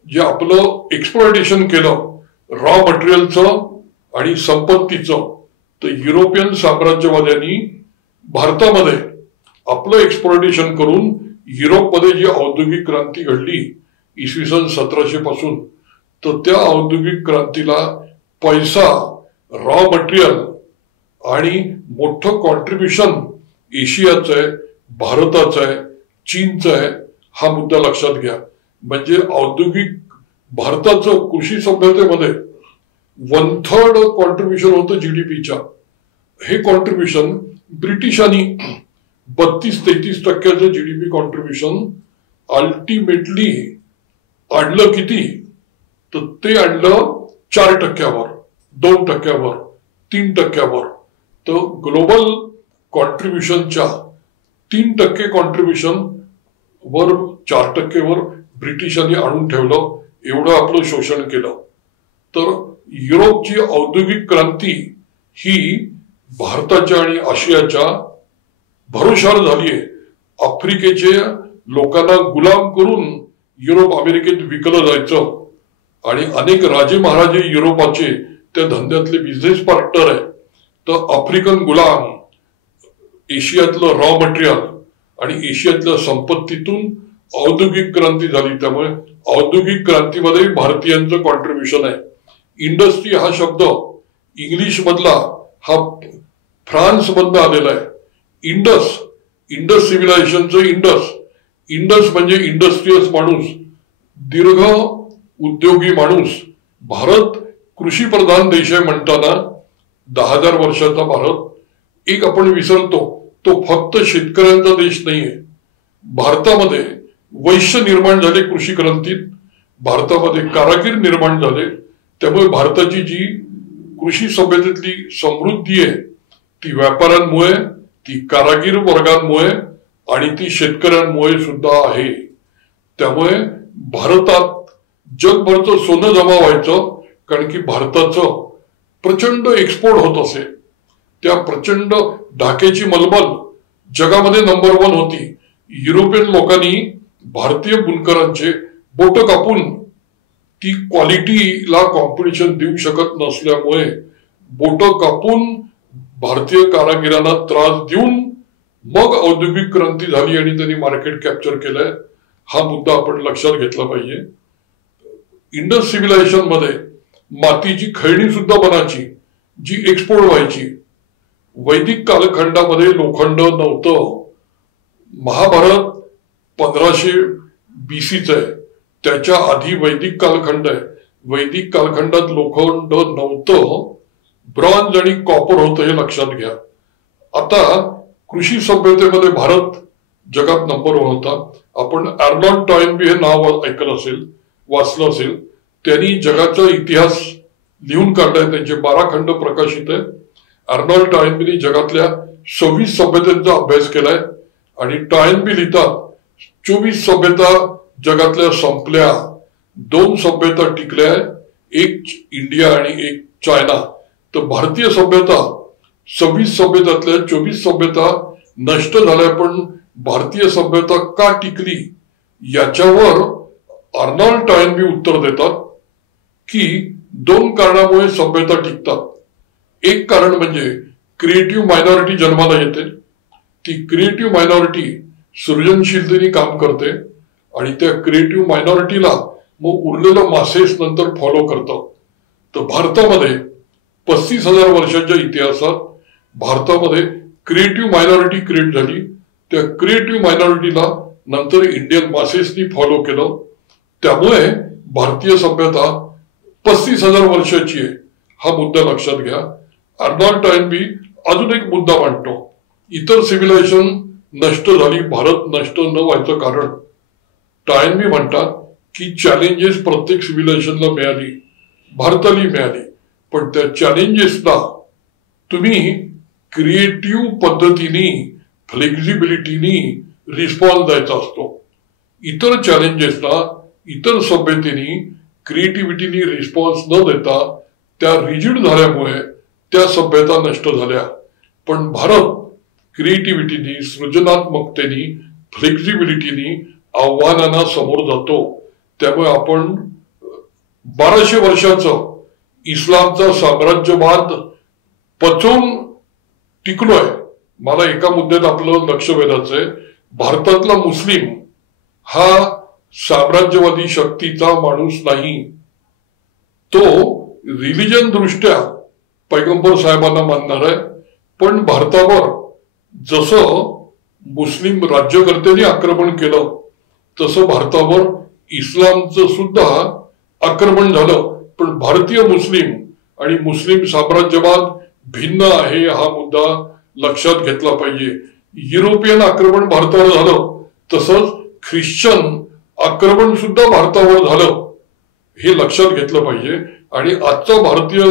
जे आपलं एक्सप्लॉयटेशन केलं रॉ मटेरियलचं आणि संपत्तीचं, तर युरोपियन साम्राज्यवाद्यांनी भारतामध्ये आपलं एक्सप्लॉयटेशन करून युरोपमध्ये जी औद्योगिक क्रांती घडली इसवी सन 1700 पासून, तर त्या औद्योगिक क्रांतीला पैसा, रॉ मटेरियल आणि मोठं कॉन्ट्रीब्युशन एशियाचं आहे, भारताचं आहे, चीनचं आहे, हा मुद्दा लक्षात घ्या. म्हणजे औद्योगिक भारताचं कृषी सभ्यतेमध्ये 1/3 कॉन्ट्रीब्युशन होतं जीडीपीच्या. हे कॉन्ट्रीब्युशन ब्रिटिशांनी 32-33% जीडीपी कॉन्ट्रीब्युशन अल्टिमेटली आणलं किती, तर ते आणलं 4%, 2%, 3%. तर ग्लोबल कॉन्ट्रीब्युशनच्या 3% कॉन्ट्रीब्युशन वर 4% ब्रिटिशांनी आणून ठेवलं. एवढं आपलं शोषण केलं. तर युरोपची औद्योगिक क्रांती ही भारताच्या आणि आशियाच्या भरोशावर झालीये. आफ्रिकेचे लोकांना गुलाम करून युरोप अमेरिकेत विकलं जायचं आणि अनेक राजे महाराजे युरोपाचे त्या धंद्यातले बिझनेस पार्टनर आहे. तर आफ्रिकन गुलाम, एशियातलं रॉ मटेरियल आणि एशियातल्या संपत्तीतून औद्योगिक क्रांती झाली. त्यामुळे औद्योगिक क्रांतीमध्ये भारतीयांचं कॉन्ट्रीब्युशन आहे. इंडस्ट्री हा शब्द इंग्लिश मधला हा फ्रान्स मधनं आलेला आहे. इंडस सिव्हिलायझेशनचं इंडस म्हणजे इंडस्ट्रियस माणूस, दीर्घ उद्योगी माणूस. भारत कृषी प्रधान देश आहे म्हणताना 10,000 वर्षाचा भारत एक आपण विसरतो, तो फक्त शेतकऱ्यांचा देश नाहीये. भारतामध्ये वैश्य निर्माण झाले कृषी क्रांतीत, भारतामध्ये कारागीर निर्माण झाले. त्यामुळे भारताची जी कृषी सभ्यतेतली समृद्धी आहे ती व्यापाऱ्यांमुळे, ती कारागीर वर्गांमुळे आणि ती शेतकऱ्यांमुळे सुद्धा आहे. त्यामुळे भारतात जगभरचं सोनं जमा व्हायचं, कारण की भारताचं प्रचंड एक्सपोर्ट होत असे. त्या प्रचंड ढाक्याची मलमल जगामध्ये नंबर 1 होती. युरोपियन लोकांनी भारतीय बुनकरांचे बोट कापून ती क्वालिटीला कॉम्पिटिशन देऊ शकत नसल्यामुळे बोट कापून भारतीय कारागिरांना त्रास देऊन मग औद्योगिक क्रांती झाली आणि त्यांनी मार्केट कॅप्चर केलंय. हा मुद्दा आपण लक्षात घेतला पाहिजे. इंडस सिव्हिलायझेशन मध्ये मातीची खेळणी सुद्धा बनायची जी एक्सपोर्ट व्हायची. वैदिक कालखंडामध्ये लोखंड नव्हतं. महाभारत 1500 BCच आहे, त्याच्या आधी वैदिक कालखंड आहे. वैदिक कालखंडात लोखंड नव्हतं, ब्रॉन्झ आणि कॉपर होतं, हे लक्षात घ्या. आता कृषी सभ्यतेमध्ये भारत जगात नंबर 1 होता. आपण अर्नॉल्ड टॉयनबी हे नाव ऐकलं असेल, वाचलं असेल. त्यांनी जगाचा इतिहास लिहून काढलाय, त्यांचे 12 खंड प्रकाशित आहे. अर्नॉल्ड टॉयनबीने जगातल्या 26 सभ्यतेचा अभ्यास केलाय आणि टॉयनबी लिहितात 24 सभ्यता जगातल्या संपल्या, 2 सभ्यता टिकल्या, एक इंडिया आणि एक चायना. तर भारतीय सभ्यता 26 सभ्यतातल्या 24 सभ्यता नष्ट झाल्या, पण भारतीय सभ्यता का टिकली याच्यावर अर्नॉल्ड टॉयनबी उत्तर देतात की 2 कारणामुळे सभ्यता टिकतात. एक कारण म्हणजे क्रिएटिव्ह मायनॉरिटी जन्माला येते. ती क्रिएटिव्ह मायनॉरिटी सृजनशीलतेने काम करते आणि त्या क्रिएटिव्ह मायनॉरिटीला मग उरलेलं मासेस नंतर फॉलो करतात. तर भारतामध्ये 35,000 वर्षाच्या इतिहासात भारतामध्ये क्रिएटिव्ह मायनॉरिटी क्रिएट झाली. त्या क्रिएटिव्ह मायनॉरिटीला नंतर इंडियन मासेसनी फॉलो केलं. त्यामुळे भारतीय सभ्यता 35,000 वर्षाची आहे. हा मुद्दा लक्षात घ्या. अर्नॉल्ड टॉयनबी अजून एक मुद्दा मांडतो. इतर सिव्हिलायझेशन नष्ट झाली, भारत नष्ट न व्हायचं कारण टॉयनबी म्हणतात की चॅलेंजेस प्रत्येक सिव्हिलायझेशनला मिळाली, भारताला मिळाली, पण त्या चॅलेंजेसला तुम्ही क्रिएटिव्ह पद्धतीने, फ्लेक्झिबिलिटीनी रिस्पॉन्स द्यायचा असतो. इतर चॅलेंजेसला इतर सभ्यतेनी क्रिएटिव्हिटीनी रिस्पॉन्स न देता त्या रिजिड झाल्यामुळे त्या सभ्यता नष्ट झाल्या. पण भारत क्रिएटिव्हिटीनी, सृजनात्मकतेनी, फ्लेक्झिबिलिटीनी आव्हानांना समोर जातो. त्यामुळे आपण 1200 वर्षाचं इस्लामचा साम्राज्यवाद पचवून टिकलोय. मला एका मुद्द्यात आपलं लक्ष वेधायचंय. भारतातला मुस्लिम हा साम्राज्यवादी शक्तीचा माणूस नाही, तो रिलिजन दृष्ट्या पैगंबर साहेबांना मानणार आहे, पण भारतावर जसं मुस्लिम राज्यकर्त्यांनी आक्रमण केलं तसं भारतावर इस्लामचं सुद्धा आक्रमण झालं. पण भारतीय मुस्लिम आणि मुस्लिम साम्राज्यवाद भिन्न आहे हा मुद्दा लक्षात घेतला पाहिजे. युरोपियन आक्रमण भारतावर झालं तसंच ख्रिश्चन आक्रमण सुद्धा भारतावर झालं हे लक्षात घेतलं पाहिजे. आणि आजचा भारतीय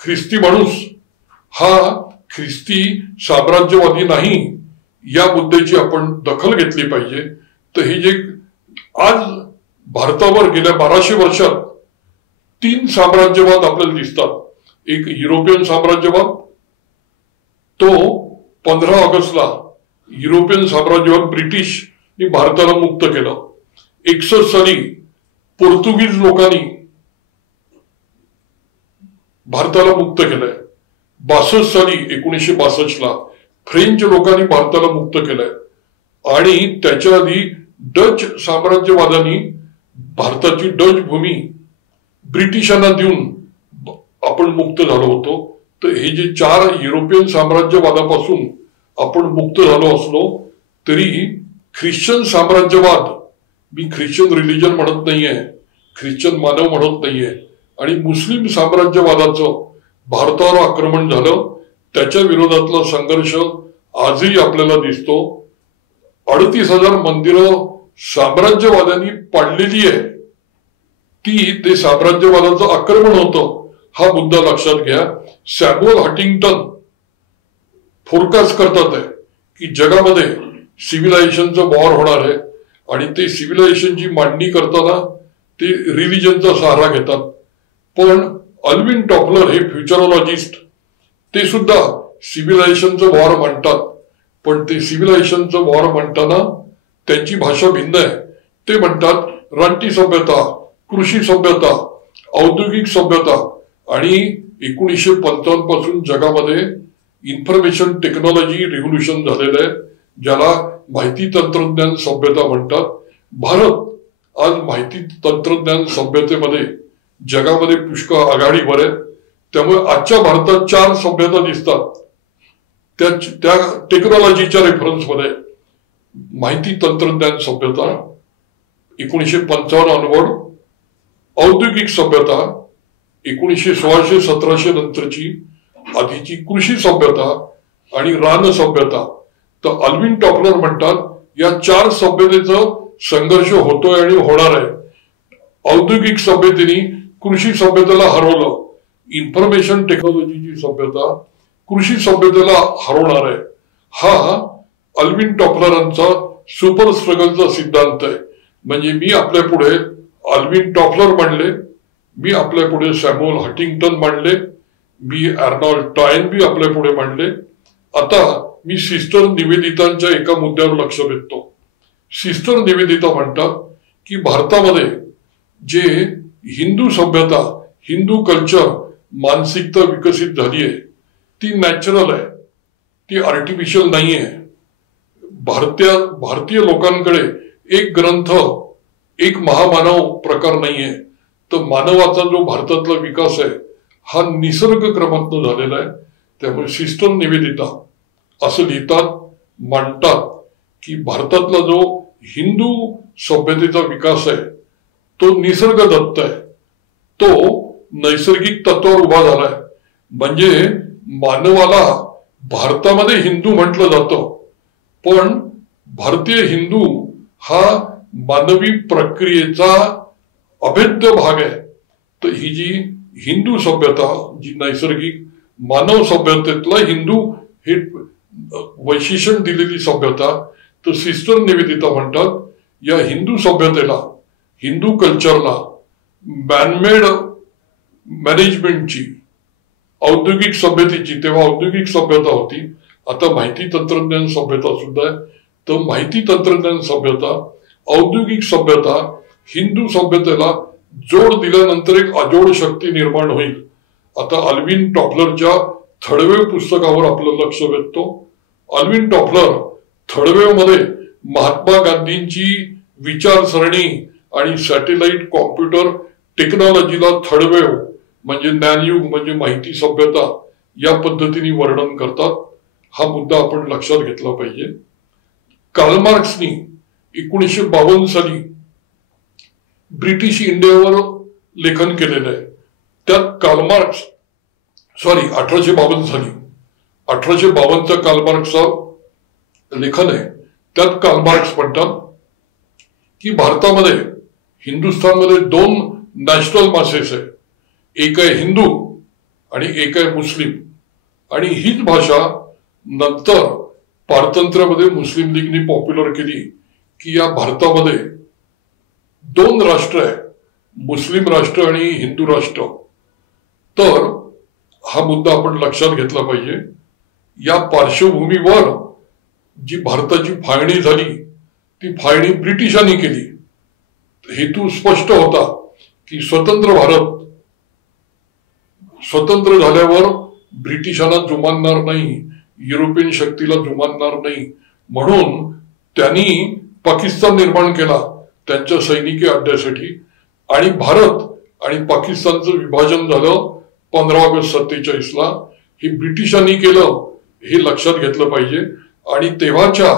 ख्रिस्ती माणूस हा ख्रिस्ती साम्राज्यवादी नाही या मुद्द्याची आपण दखल घेतली पाहिजे. तर हे जे आज भारतावर गेल्या 1200 वर्षात 3 साम्राज्यवाद आपल्याला दिसतात. एक युरोपियन साम्राज्यवाद, तो 15 ऑगस्टला युरोपियन साम्राज्यवाद ब्रिटिशनी भारताला मुक्त केलं. 61 साली पोर्तुगीज लोकांनी भारताला मुक्त केलंय. 62 साली 1962ला फ्रेंच लोकांनी भारताला मुक्त केलंय. आणि त्याच्या आधी डच साम्राज्यवादांनी भारताची डच भूमी ब्रिटिशांना देऊन आपण मुक्त झालो होतो. तर हे जे 4 युरोपियन साम्राज्यवादापासून आपण मुक्त झालो असलो तरी ख्रिश्चन साम्राज्यवाद, मी ख्रिश्चन रिलिजन म्हणत नाहीये, ख्रिश्चन मानव म्हणत नाहीये, आणि मुस्लिम साम्राज्यवादाचं भारतावर आक्रमण झालं त्याच्या विरोधातला संघर्ष आजही आपल्याला दिसतो. 38,000 मंदिरं साम्राज्यवाद्यांनी पाडलेली आहे, ती ते साम्राज्यवादाचं आक्रमण होतं हा मुद्दा लक्षात घ्या. सॅम्युअल हंटिंग्टन फोरकास्ट करतात आहे की जगामध्ये सिव्हिलायझेशनचं वॉर होणार आहे आणि ते सिव्हिलायझेशनची मांडणी करताना ते रिलिजनचा सहारा घेतात. पण अल्विन टॉपलर हे फ्युचरोलॉजिस्ट ते सुद्धा सिव्हिलायझेशनचं वॉर मांडतात. पण ते सिव्हिलायझेशनचं वॉर मांडताना त्यांची भाषा भिन्न आहे. ते म्हणतात रानटी सभ्यता, कृषी सभ्यता, औद्योगिक सभ्यता, आणि 1955 पासून जगामध्ये इन्फॉर्मेशन टेक्नॉलॉजी रिव्होल्युशन झालेलं आहे ज्याला माहिती तंत्रज्ञान सभ्यता म्हणतात. भारत आज माहिती तंत्रज्ञान सभ्यतेमध्ये जगामध्ये पुष्कळ आघाडीवर आहे. त्यामुळे आजच्या भारतात 4 सभ्यता दिसतात. त्या टेक्नॉलॉजीच्या रेफरन्समध्ये माहिती तंत्रज्ञान सभ्यता 1955 ऑनवर्ड, औद्योगिक सभ्यता 1916-1700 नंतरची आधीची कृषी सभ्यता आणि रान सभ्यता. तर अल्विन टॉपलर म्हणतात या 4 सभ्यतेचा संघर्ष होतोय आणि होणार आहे. औद्योगिक सभ्यतेने कृषी सभ्यतेला हरवलं, इन्फॉर्मेशन टेक्नॉलॉजीची सभ्यता कृषी सभ्यतेला हरवणार आहे. हा अल्विन टॉपलरांचा सुपर स्ट्रगलचा सिद्धांत आहे. म्हणजे मी आपल्या पुढे अल्विन टॉपलर मांडले, मी आपल्या पुढे सॅम्युअल हंटिंग्टन मांडले, मी अर्नॉल्ड टॉयनबी आपल्या पुढे मांडले. आता मी सिस्टर निवेदितांच्या एका मुद्द्यावर लक्ष वेधतो. सिस्टर निवेदिता म्हणतात की भारतामध्ये जे हिंदू सभ्यता, हिंदू कल्चर, मानसिकता विकसित झाली आहे ती नॅचरल आहे, ती आर्टिफिशियल नाही आहे. भारतीय लोकांकडे एक ग्रंथ, एक महामानव प्रकार नाहीये. तर मानवाचा जो भारतातला विकास आहे हा निसर्ग क्रमातनं झालेला आहे. त्यामुळे सिस्टर निवेदिता असं लिहितात, मांडतात की भारतातला जो हिंदू सभ्यतेचा विकास आहे तो निसर्गदत्त आहे, तो नैसर्गिक तत्वावर उभा झालाय. म्हणजे मानवाला भारतामध्ये हिंदू म्हटलं जातं, पण भारतीय हिंदू हा मानवी प्रक्रियेचा अभेद्य भाग आहे. तर ही जी हिंदू सभ्यता, जी नैसर्गिक मानव सभ्यतेतला हिंदू हे वैशिष्ट्य दिलेली सभ्यता, तर सिस्टर निवेदिता म्हणतात या हिंदू सभ्यतेला, हिंदू कल्चरला मॅनमेड मॅनेजमेंटची, औद्योगिक सभ्यतेची, तेव्हा औद्योगिक सभ्यता होती, आता माहिती तंत्रज्ञान सभ्यता सुद्धा आहे. तर माहिती तंत्रज्ञान सभ्यता, औद्योगिक सभ्यता, हिंदू सभ्यतेला जोड दिल्यानंतर एक अजोड शक्ती निर्माण होईल. आता अल्विन टॉपलरच्या थर्ड वेव्ह पुस्तकावर आपलं लक्ष वेधतो. अल्विन टॉपलर थर्ड वेव्ह मध्ये महात्मा गांधींची विचारसरणी आणि सॅटेलाइट कॉम्प्युटर टेक्नॉलॉजीला थर्ड वेव्ह म्हणजे ज्ञानयुग म्हणजे माहिती सभ्यता या पद्धतीने वर्णन करतात. हा मुद्दा आपण लक्षात घेतला पाहिजे. कार्ल मार्क्सनी 1952 साली ब्रिटिश इंडियावर लेखन केलेलं आहे. त्यात कार्ल मार्क्स 1852 साली 1852चा कार्ल मार्क्सचा लेखन आहे. त्यात कार्ल मार्क्स म्हणतात की भारतामध्ये हिंदुस्थानमध्ये 2 नॅशनल मासेस आहे. एक आहे हिंदू आणि एक आहे मुस्लिम. आणि हीच भाषा नंतर पारतंत्र्यामध्ये मुस्लिम लीगनी पॉप्युलर केली की या भारतामध्ये 2 राष्ट्र आहे, मुस्लिम राष्ट्र आणि हिंदू राष्ट्र. तर हा मुद्दा आपण लक्षात घेतला पाहिजे. या पार्श्वभूमीवर जी भारताची फाळणी झाली ती फाळणी ब्रिटिशांनी केली. हेतू स्पष्ट होता की स्वतंत्र भारत स्वतंत्र झाल्यावर ब्रिटिशांना जुमानणार नाही, युरोपियन शक्तीला जुमानणार नाही, म्हणून त्यांनी पाकिस्तान निर्माण केला त्यांच्या सैनिकी अड्ड्यासाठी. आणि भारत आणि पाकिस्तानचं विभाजन झालं 15 ऑगस्ट 47 ला. हे ब्रिटिशांनी केलं हे लक्षात घेतलं पाहिजे. आणि तेव्हाच्या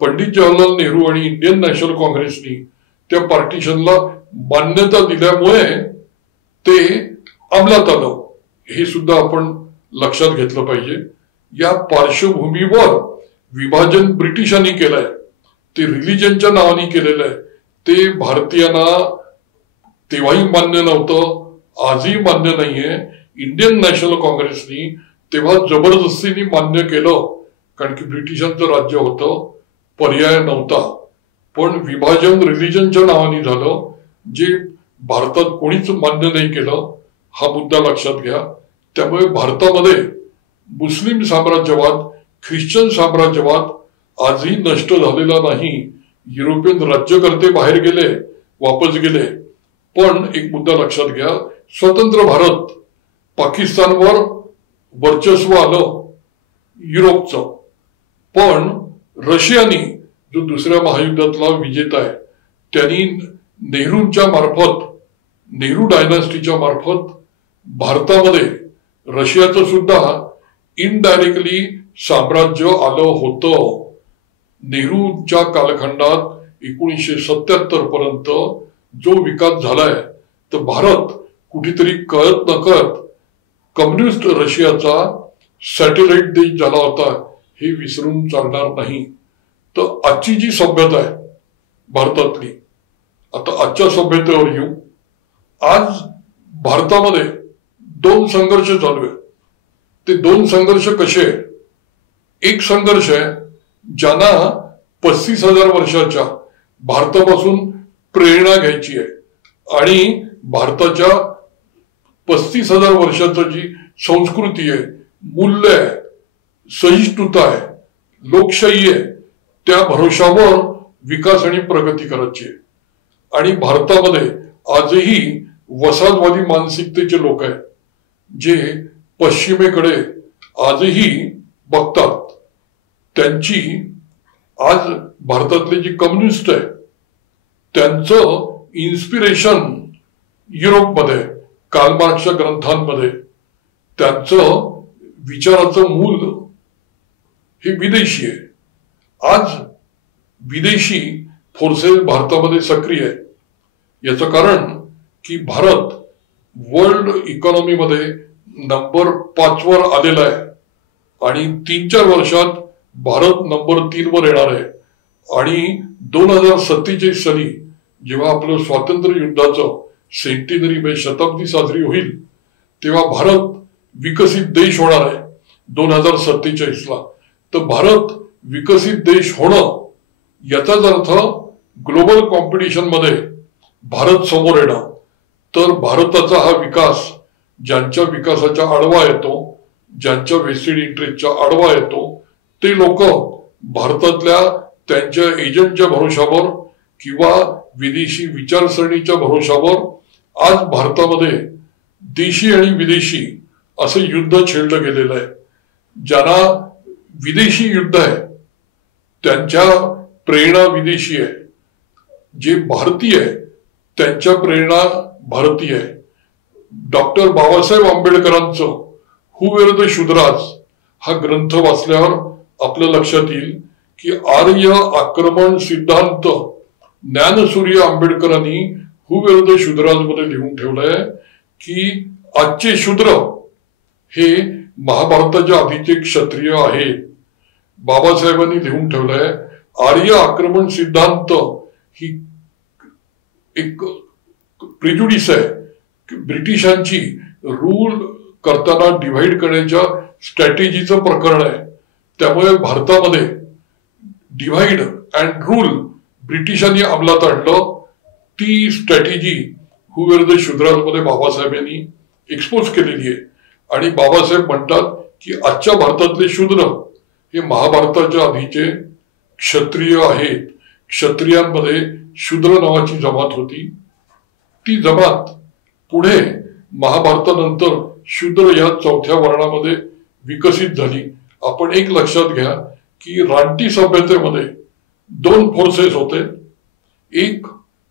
पंडित जवाहरलाल नेहरू आणि इंडियन नॅशनल काँग्रेसनी त्या पार्टिशनला मान्यता दिल्यामुळे ते अंमलात आलं हे सुद्धा आपण लक्षात घेतलं पाहिजे. या पार्श्वभूमीवर विभाजन ब्रिटिशांनी केलंय, ते रिलिजनच्या नावाने केलेलं आहे. ते भारतीयांना तेव्हाही मान्य नव्हतं, आजही मान्य नाहीये. इंडियन नॅशनल काँग्रेसनी तेव्हा जबरदस्तीने मान्य केलं, कारण की ब्रिटिशांचं राज्य होतं, पर्याय नव्हता. पण विभाजन रिलिजनच्या नावाने झालं, जे भारतात कोणीच मान्य नाही केलं. हा मुद्दा लक्षात घ्या. त्यामुळे भारतामध्ये मुस्लिम साम्राज्यवाद, ख्रिश्चन साम्राज्यवाद आजही नष्ट झालेला नाही. युरोपियन राज्यकर्ते बाहेर गेले, वापस गेले. पण एक मुद्दा लक्षात घ्या, स्वतंत्र भारत पाकिस्तानवर वर्चस्व आलं युरोपचं. पण रशियानी जो दुसऱ्या महायुद्धातला विजेता आहे त्यांनी नेहरूंच्या मार्फत, नेहरू डायनास्टीच्या मार्फत भारतामध्ये रशियाचं सुद्धा इनडायरेक्टली साम्राज्य आलं होतं. नेहरूंच्या कालखंडात 1977 पर्यंत जो विकास झालाय, तर भारत कुठेतरी कळत नकळत कम्युनिस्ट रशियाचा सॅटेलाइट देश झाला होता हे विसरून चालणार नाही. तर आजची जी सभ्यता आहे भारतातली, आता आजच्या सभ्यतेवर येऊ. आज भारतामध्ये 2 संघर्ष चालू आहे. ते 2 संघर्ष कसे? एक संघर्ष आहे ज्यांना 35,000 वर्षाच्या भारतापासून प्रेरणा घ्यायची आहे आणि भारताच्या 35,000 वर्षाची जी संस्कृती आहे, मूल्य आहे, सहिष्णुता आहे, लोकशाही आहे, त्या भरोशावर विकास आणि प्रगती करायची आहे. आणि भारतामध्ये आजही वसाहतवादी मानसिकतेचे लोक आहेत जे पश्चिमेकडे आजही बघतात. त्यांची आज भारतातले जे कम्युनिस्ट आहे त्यांचं इन्स्पिरेशन युरोपमध्ये, कार्ल मार्क्सच्या ग्रंथांमध्ये, त्यांचं विचाराचं मूल हे विदेशी आहे. आज विदेशी फोर्सेस भारतामध्ये सक्रिय आहे. याचं कारण की भारत वर्ल्ड इकॉनॉमीमध्ये नंबर 5 वर आलेला आहे आणि 3-4 वर्षात भारत नंबर 3 वर येणार आहे. आणि 2047 साली जेव्हा आपलं स्वातंत्र्य युद्धाचं सेंटिनरी म्हणजे शताब्दी साजरी होईल, तेव्हा भारत विकसित देश होणार आहे 2047 ला. तर भारत विकसित देश होणं याचाच अर्थ ग्लोबल कॉम्पिटिशन मध्ये भारत समोर येणं. तर भारताचा हा विकास ज्यांच्या विकासाच्या आडवा येतो, ज्यांच्या वेस्टेड इंटरेस्टच्या आडवा येतो, ते लोक भारतातल्या त्यांच्या एजंटच्या भरोशावर किंवा विदेशी विचारसरणीच्या भरोशावर आज भारतामध्ये देशी आणि विदेशी असं युद्ध छेडलं गेलेलं आहे. ज्यांना विदेशी युद्ध आहे त्यांच्या प्रेरणा विदेशी आहे, जे भारतीय आहे त्यांच्या प्रेरणा भारतीय आहे. डॉक्टर बाबासाहेब आंबेडकरांचं हू वेर द शूद्राज हा ग्रंथ वाचल्यावर आपल्या लक्षात येईल की आर्य आक्रमण सिद्धांत ज्ञानसूर्य आंबेडकरांनी हू वेर द शूद्राज मध्ये लिहून ठेवलंय की आजचे शूद्र हे महाभारताच्या आधीचे क्षत्रिय आहेत. बाबासाहेबांनी लिहून ठेवलंय आर्य आक्रमण सिद्धांत ही एक प्रिजुडिस आहे, ब्रिटिशांची रूल करताना डिव्हाइड करण्याच्या स्ट्रॅटेजीचं प्रकरण आहे. त्यामुळे भारतामध्ये डिव्हाइड अँड रूल ब्रिटिशांनी अंमलात आणलं. ती strategy who were the Shudras मध्ये बाबासाहेबांनी एक्सपोज केलेली आहे. आणि बाबासाहेब म्हणतात की आजच्या भारतातले शूद्र हे महाभारताच्या आधीचे क्षत्रिय आहेत. क्षत्रियांमध्ये शूद्र नावाची जमात होती. ती जमात पुढे महाभारतानंतर शूद्र या चौथ्या वर्णामध्ये विकसित झाली. आपण एक लक्षात घ्या की रानटी सभ्यतेमध्ये दोन फोर्सेस होते. एक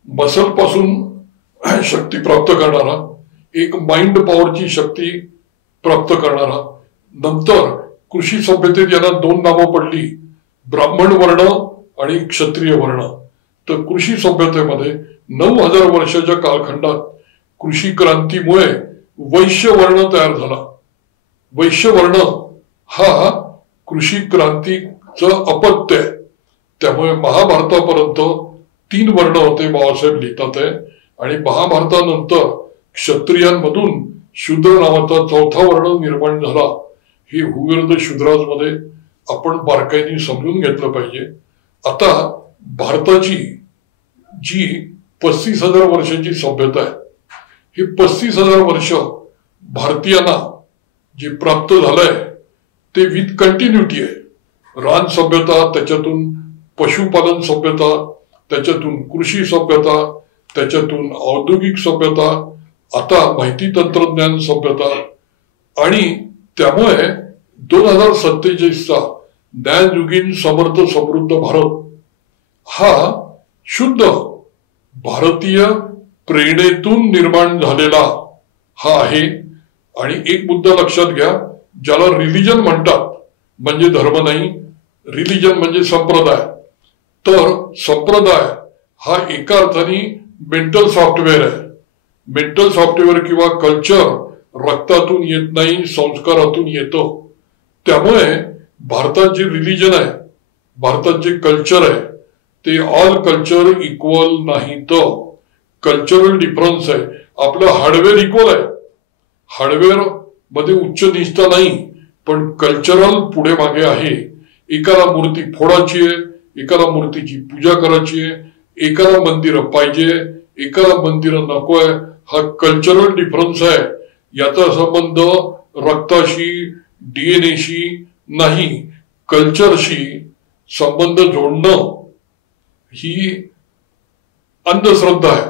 मसल पासून शक्ती प्राप्त करणारा, एक माइंड पॉवरची शक्ती प्राप्त करणारा. नंतर कृषी सभ्यतेत यांना दोन नावं पडली, ब्राह्मण वर्ण आणि क्षत्रिय वर्ण. तर कृषी सभ्यतेमध्ये 9000 वर्षाच्या कालखंडात कृषी क्रांतीमुळे वैश्य वर्ण तयार झाला. वैश्य वर्ण हा कृषी क्रांतीचं अपत्य आहे. त्यामुळे महाभारतापर्यंत 3 वर्ण होते बाबासाहेब लिहितात आहे. आणि महाभारतानंतर क्षत्रियांमधून शूद्र नावाचा चौथा वर्ण निर्माण झाला. हे हू वेर द शूद्राज मध्ये आपण बारकाईने समजून घेतलं पाहिजे. आता भारताची जी 35,000 वर्षाची सभ्यता आहे, ही 35,000 वर्ष भारतीयांना जे प्राप्त झालंय ते विथ कंटिन्युटी आहे. रान सभ्यता, त्याच्यातून पशुपालन सभ्यता, त्याच्यातून कृषी सभ्यता, त्याच्यातून औद्योगिक सभ्यता, आता माहिती तंत्रज्ञान सभ्यता. आणि त्यामुळे 2047चा ज्ञानयुगीन समर्थ समृद्ध भारत हा शुद्ध भारतीय प्रेरणेतून निर्माण झालेला हा आहे. आणि एक मुद्दा लक्षात घ्या, ज्याला रिलिजन म्हणतात म्हणजे धर्म नाही, रिलिजन म्हणजे संप्रदाय. तर संप्रदाय हा एका अर्थाने मेंटल सॉफ्टवेअर आहे. मेंटल सॉफ्टवेअर किंवा कल्चर रक्तातून येत नाही, संस्कारातून येतो. त्यामुळे भारतात जे रिलिजन आहे, भारतात जे कल्चर आहे, ते ऑल कल्चर इक्वल नाही. तर कल्चरल डिफरन्स आहे. आपलं हार्डवेअर इक्वल आहे, हार्डवेअर मध्ये उच्च निष्ठा नाही, पण कल्चरल पुढे मागे आहे. एकाला मूर्ती फोडायची आहे, एकाला मूर्तीची पूजा करायची आहे, एकाला मंदिर पाहिजे, एकाला मंदिर नकोय. हा कल्चरल डिफरन्स आहे. याचा संबंध रक्ताशी, डीएनएशी नाही, कल्चरशी संबंध जोडणं ही अंधश्रद्धा आहे.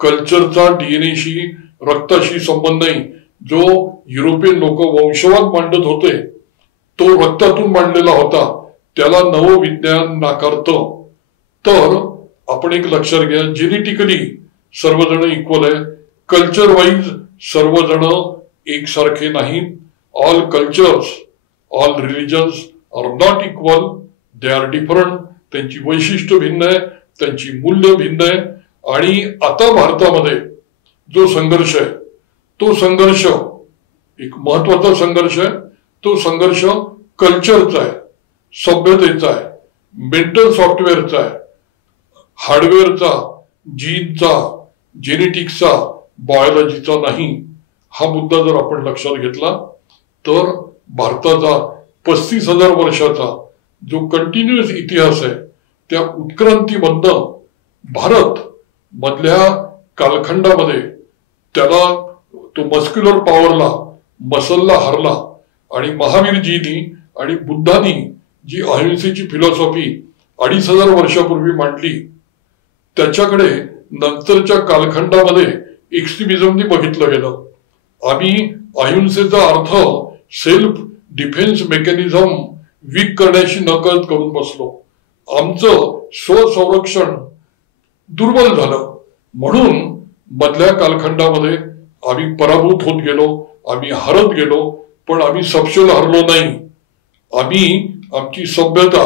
कल्चरचा डीएनएशी, रक्ताशी संबंध नाही. जो युरोपियन लोक वंशवाद मांडत होते तो रक्तातून मांडलेला होता, त्याला नवविज्ञान नाकारतं. तर आपण एक लक्षात घ्या, जेनेटिकली सर्वजण इक्वल आहे, कल्चर वाईज सर्वजण एकसारखे नाहीत. All cultures, all religions are not equal, they are different. त्यांची वैशिष्ट्य भिन्न आहे, त्यांची मूल्य भिन्न आहे. आणि आता भारतामध्ये जो संघर्ष आहे, तो संघर्ष एक महत्वाचा संघर्ष आहे. तो संघर्ष कल्चरचा आहे, सभ्यतेचा आहे, मेंटल सॉफ्टवेअरचा आहे, हार्डवेअरचा, जीनचा, जेनेटिक्सचा, बायोलॉजीचा नाही. हा मुद्दा जर आपण लक्षात घेतला तर भारताचा 35,000 वर्षाचा जो कंटिन्युअस इतिहास आहे, त्या उत्क्रांतीमधनं भारत मधल्या कालखंडामध्ये त्याला तो मस्क्युलर पॉवरला, मसलला हरला. आणि महावीरजींनी आणि बुद्धांनी जी अहिंसेची फिलॉसॉफी 2500 वर्षापूर्वी मांडली, त्याच्याकडे नंतरच्या कालखंडामध्ये एक्स्ट्रीमिझमनी बघितलं गेलं. आम्ही अहिंसेचा अर्थ सेल्फ डिफेन्स मेकॅनिझम वीक करण्याशी नकळत करून बसलो. आमचं स्वसंरक्षण दुर्बल झालं. म्हणून मधल्या कालखंडामध्ये आम्ही पराभूत होत गेलो, आम्ही हरत गेलो, पण आम्ही सपशेल हरलो नाही. आम्ही आमची सभ्यता,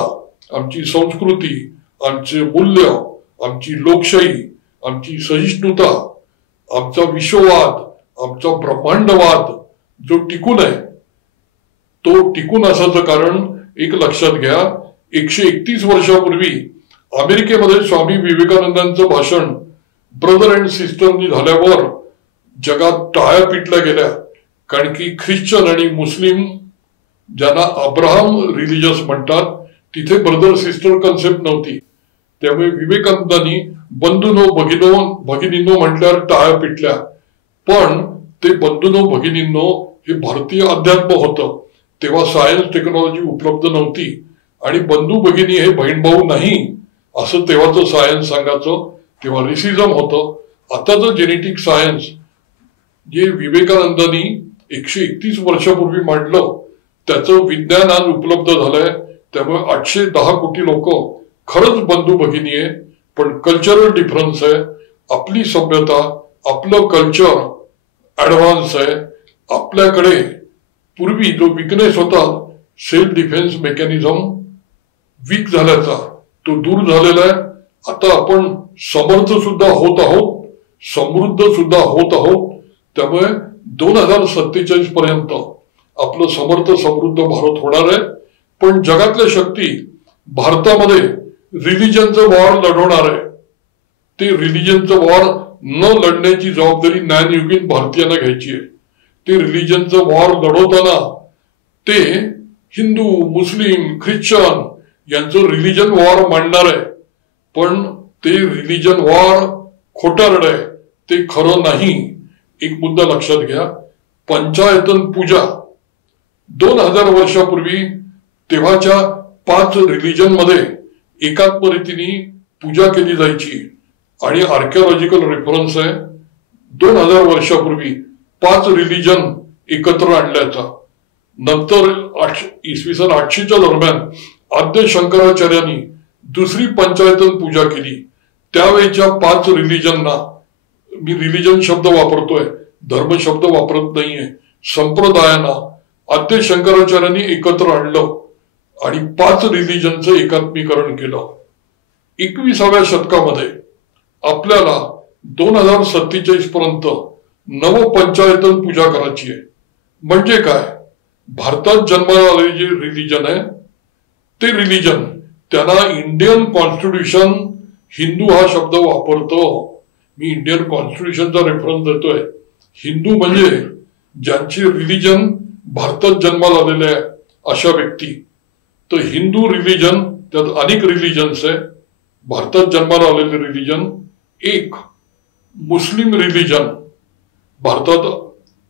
आमची संस्कृती, आमचे मूल्य, आमची लोकशाही, आमची सहिष्णुता, आमचा विश्ववाद, आमचा ब्रह्मांडवाद जो टिकून आहे, तो टिकून असायचं कारण एक लक्षात घ्या, 131 वर्षापूर्वी अमेरिकेमध्ये स्वामी विवेकानंदांचं भाषण ब्रदर अँड सिस्टरनी झाल्यावर जगात टाळ्या पिटल्या गेल्या. कारण की ख्रिश्चन आणि मुस्लिम, ज्यांना अब्राहम रिलिजियस म्हणतात, तिथे ब्रदर सिस्टर कन्सेप्ट नव्हती. त्यामुळे विवेकानंदांनी बंधूनो भगिनींनो म्हटल्यावर टाळ्या पिटल्या. पण ते बंधूनो भगिनींनो हे भारतीय अध्यात्म होतं. तेव्हा सायन्स टेक्नॉलॉजी उपलब्ध नव्हती आणि बंधू भगिनी हे बहीण भाऊ नाही असं तेव्हाचं सायन्स सांगायचं. तेव्हा रेसिझम होतं. आताचं जेनेटिक सायन्स जे विवेकानंदांनी 131 वर्षापूर्वी मांडलं, त्याचं विज्ञान आज उपलब्ध झालंय. त्यामुळे 810 कोटी लोक खरंच बंधू भगिनी आहे, पण कल्चरल डिफरन्स आहे. आपली सभ्यता, आपलं कल्चर ऍडव्हान्स आहे. आपल्याकडे पूर्वी जो विकनेस होता, सेल्फ डिफेन्स मेकॅनिझम वीक झाल्याचा, तो दूर झालेला आहे. आता आपण समर्थ सुद्धा होत आहोत, समृद्ध सुद्धा होत आहोत. त्यामुळे 2047 पर्यंत आपलं समर्थ समृद्ध भारत होणार आहे. पण जगातल्या शक्ती भारतामध्ये रिलिजनचं वॉर लढवणार आहे. ते रिलिजनचं वॉर न लढण्याची जबाबदारी ज्ञानयुगीन भारतीयांना घ्यायची आहे. ते रिलिजनचं वॉर लढवताना ते हिंदू, मुस्लिम, ख्रिश्चन यांचं रिलिजन वॉर मांडणार आहे. पण ते रिलिजन वॉर खोटारड आहे, ते खरं नाही. एक मुद्दा लक्षात घ्या, पंचायतन पूजा 2000 वर्षापूर्वी तेव्हाच्या 5 रिलिजन मध्ये एकात्म रीतीने पूजा केली जायची. आणि आर्किओलॉजिकल रेफरन्स आहे 2000 वर्षापूर्वी 5 रिलिजन एकत्र आणल्याचा. नंतर इसवी सन 800च्या दरम्यान आद्य शंकराचार्यांनी दुसरी पंचायतन पूजा केली. त्यावेळेच्या 5 रिलिजनना, मी रिलिजन शब्द वापरतोय, धर्म शब्द वापरत नाहीये, संप्रदायांना आद्य शंकराचार्यांनी एकत्र आणलं आणि 5 रिलिजनचं एकात्मीकरण केलं. 21व्या शतकामध्ये आपल्याला 2047 पर्यंत नव पंचायतन पूजा करायची आहे. म्हणजे काय, भारतात जन्माला आलेले जे रिलिजन आहे ते रिलिजन, त्यांना इंडियन कॉन्स्टिट्यूशन, हिंदू हा शब्द वापरतो. मी इंडियन कॉन्स्टिट्यूशनचा रेफरन्स देतोय. हिंदू म्हणजे ज्यांची रिलिजन भारतात जन्माला आलेले आहे अशा व्यक्ती. तर हिंदू रिलिजन, त्यात अनेक रिलिजन्स आहे. भारतात जन्माला आलेले रिलिजन एक. मुस्लिम रिलिजन, भारतात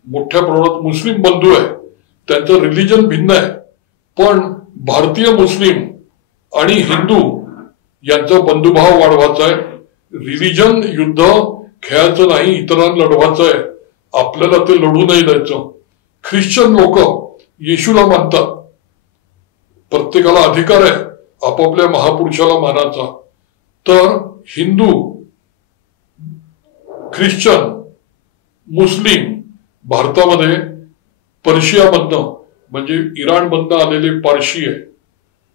मोठ्या प्रमाणात मुस्लिम बंधू आहे, त्यांचं रिलिजन भिन्न आहे. पण भारतीय मुस्लिम आणि हिंदू यांचा बंधुभाव वाढवायचा आहे. रिलिजन युद्ध खेळायचं नाही, इतरांना लढवायचं आहे. आपल्याला ते लढू नाही द्यायचं. ख्रिश्चन लोक येशूला मानतात, प्रत्येकाला अधिकार आहे आपापल्या महापुरुषाला मानाचा. तर हिंदू, ख्रिश्चन, मुस्लिम भारतामध्ये पर्शियामधनं म्हणजे इराणमधनं आलेले पारशी आहे,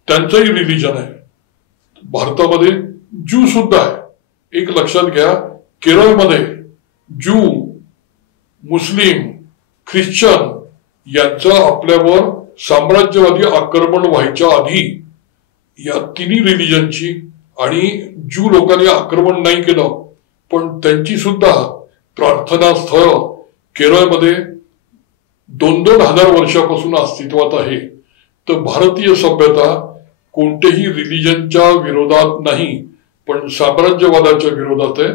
त्यांचंही रिलिजन आहे. भारतामध्ये ज्यू सुद्धा आहे. एक लक्षात घ्या, केरळमध्ये ज्यू, मुस्लिम, ख्रिश्चन यांचं आपल्यावर साम्राज्यवादी आक्रमण व्हायच्या आधी या तिन्ही रिलिजनची आणि ज्यू लोकांनी आक्रमण नाही केलं, पण त्यांची सुद्धा प्रार्थना स्थळ केरळमध्ये 2-2 हजार वर्षापासून अस्तित्वात आहे. तर भारतीय सभ्यता कोणत्याही रिलिजनच्या विरोधात नाही, पण साम्राज्यवादाच्या विरोधात आहे.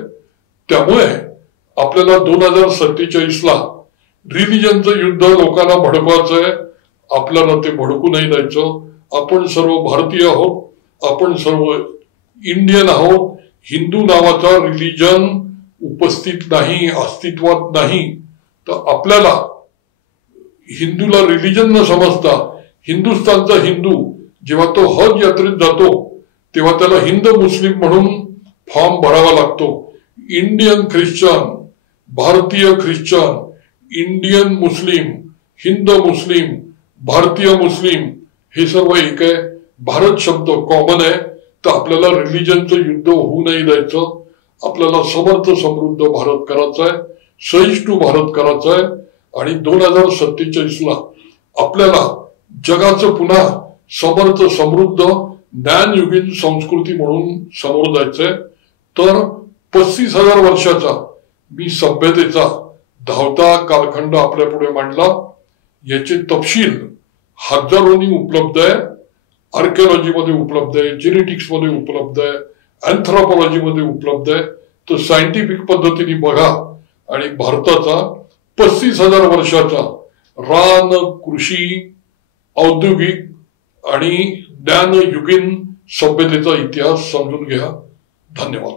त्यामुळे आपल्याला 2047ला रिलिजनचं युद्ध लोकांना भडकवायचं आहे. आपल्याला ते भडकू नाही द्यायचं. आपण सर्व भारतीय आहोत, आपण सर्व इंडियन आहोत. हिंदू नावाचा रिलिजन उपस्थित नाही, अस्तित्वात नाही. तर आपल्याला हिंदूला रिलिजन न समजता हिंदुस्थानचा हिंदू जेव्हा तो हज यात्रेत जातो तेव्हा त्याला हिंद मुस्लिम म्हणून फॉर्म भरावा लागतो. इंडियन ख्रिश्चन, भारतीय ख्रिश्चन इंडियन मुस्लिम, हिंद मुस्लिम, भारतीय मुस्लिम हे सर्व एक आहे. भारत शब्द कॉमन आहे. तर आपल्याला रिलिजनचं युद्ध होऊ नाही द्यायचं. आपल्याला समर्थ समृद्ध भारत करायचा आहे, सहिष्णू भारत करायचा आहे. आणि 2047ला आपल्याला जगाचं पुन्हा समर्थ समृद्ध ज्ञानयुगीन संस्कृती म्हणून समोर जायचंय. तर 35,000 वर्षाचा मी सभ्यतेचा धावता कालखंड आपल्या पुढे मांडला. याचे तपशील हजारोंनी उपलब्ध आहे. आर्किओलॉजी मध्ये उपलब्ध आहे, जेनेटिक्स मध्ये उपलब्ध आहे, अँथ्रोपॉलॉजी मध्ये उपलब्ध आहे. तर सायंटिफिक पद्धतीने बघा आणि भारताचा 35,000 वर्षाचा रान, कृषी, औद्योगिक आणि ज्ञानयुगीन सभ्यतेचा इतिहास समजून घ्या. धन्यवाद.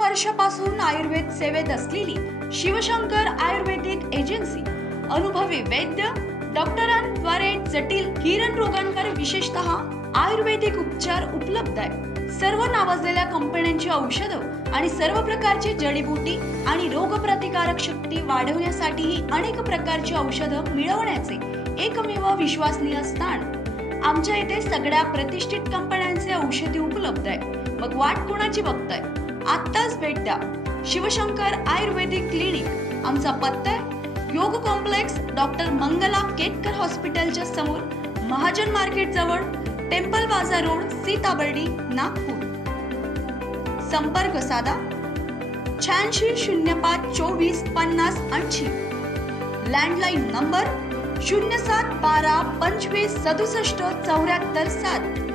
वर्षापासून आयुर्वेद सेवेत असलेली शिवशंकर आयुर्वेदिक एजन्सी अनुभवी वैद्य डॉक्टरांद्वारे जटिल किरण रोगांवर विशेषतः आयुर्वेदिक उपचार उपलब्ध आहे. सर्व नावाजलेल्या कंपन्यांची औषधं आणि सर्व प्रकारची जडीबुटी आणि रोगप्रतिकारक शक्ती वाढवण्यासाठीही अनेक प्रकारची औषधं मिळवण्याचे एकमेव विश्वसनीय स्थान. आमच्या इथे सगळ्या प्रतिष्ठित कंपन्यांचे औषधी उपलब्ध आहे. मग वाट कोणाची बघताय? आत्ताच भेट द्या. शिवशंकर आयुर्वेदिक क्लिनिक. आमचा पत्ता आहे योग कॉम्प्लेक्स, डॉक्टर मंगला केतकर हॉस्पिटलच्या समोर, महाजन मार्केट जवळ, टेम्पल बाजार रोड, सीताबर्डी, नागपूर. संपर्क साधा 8605 24 50 80. Landline number 0712 25 67 74 7.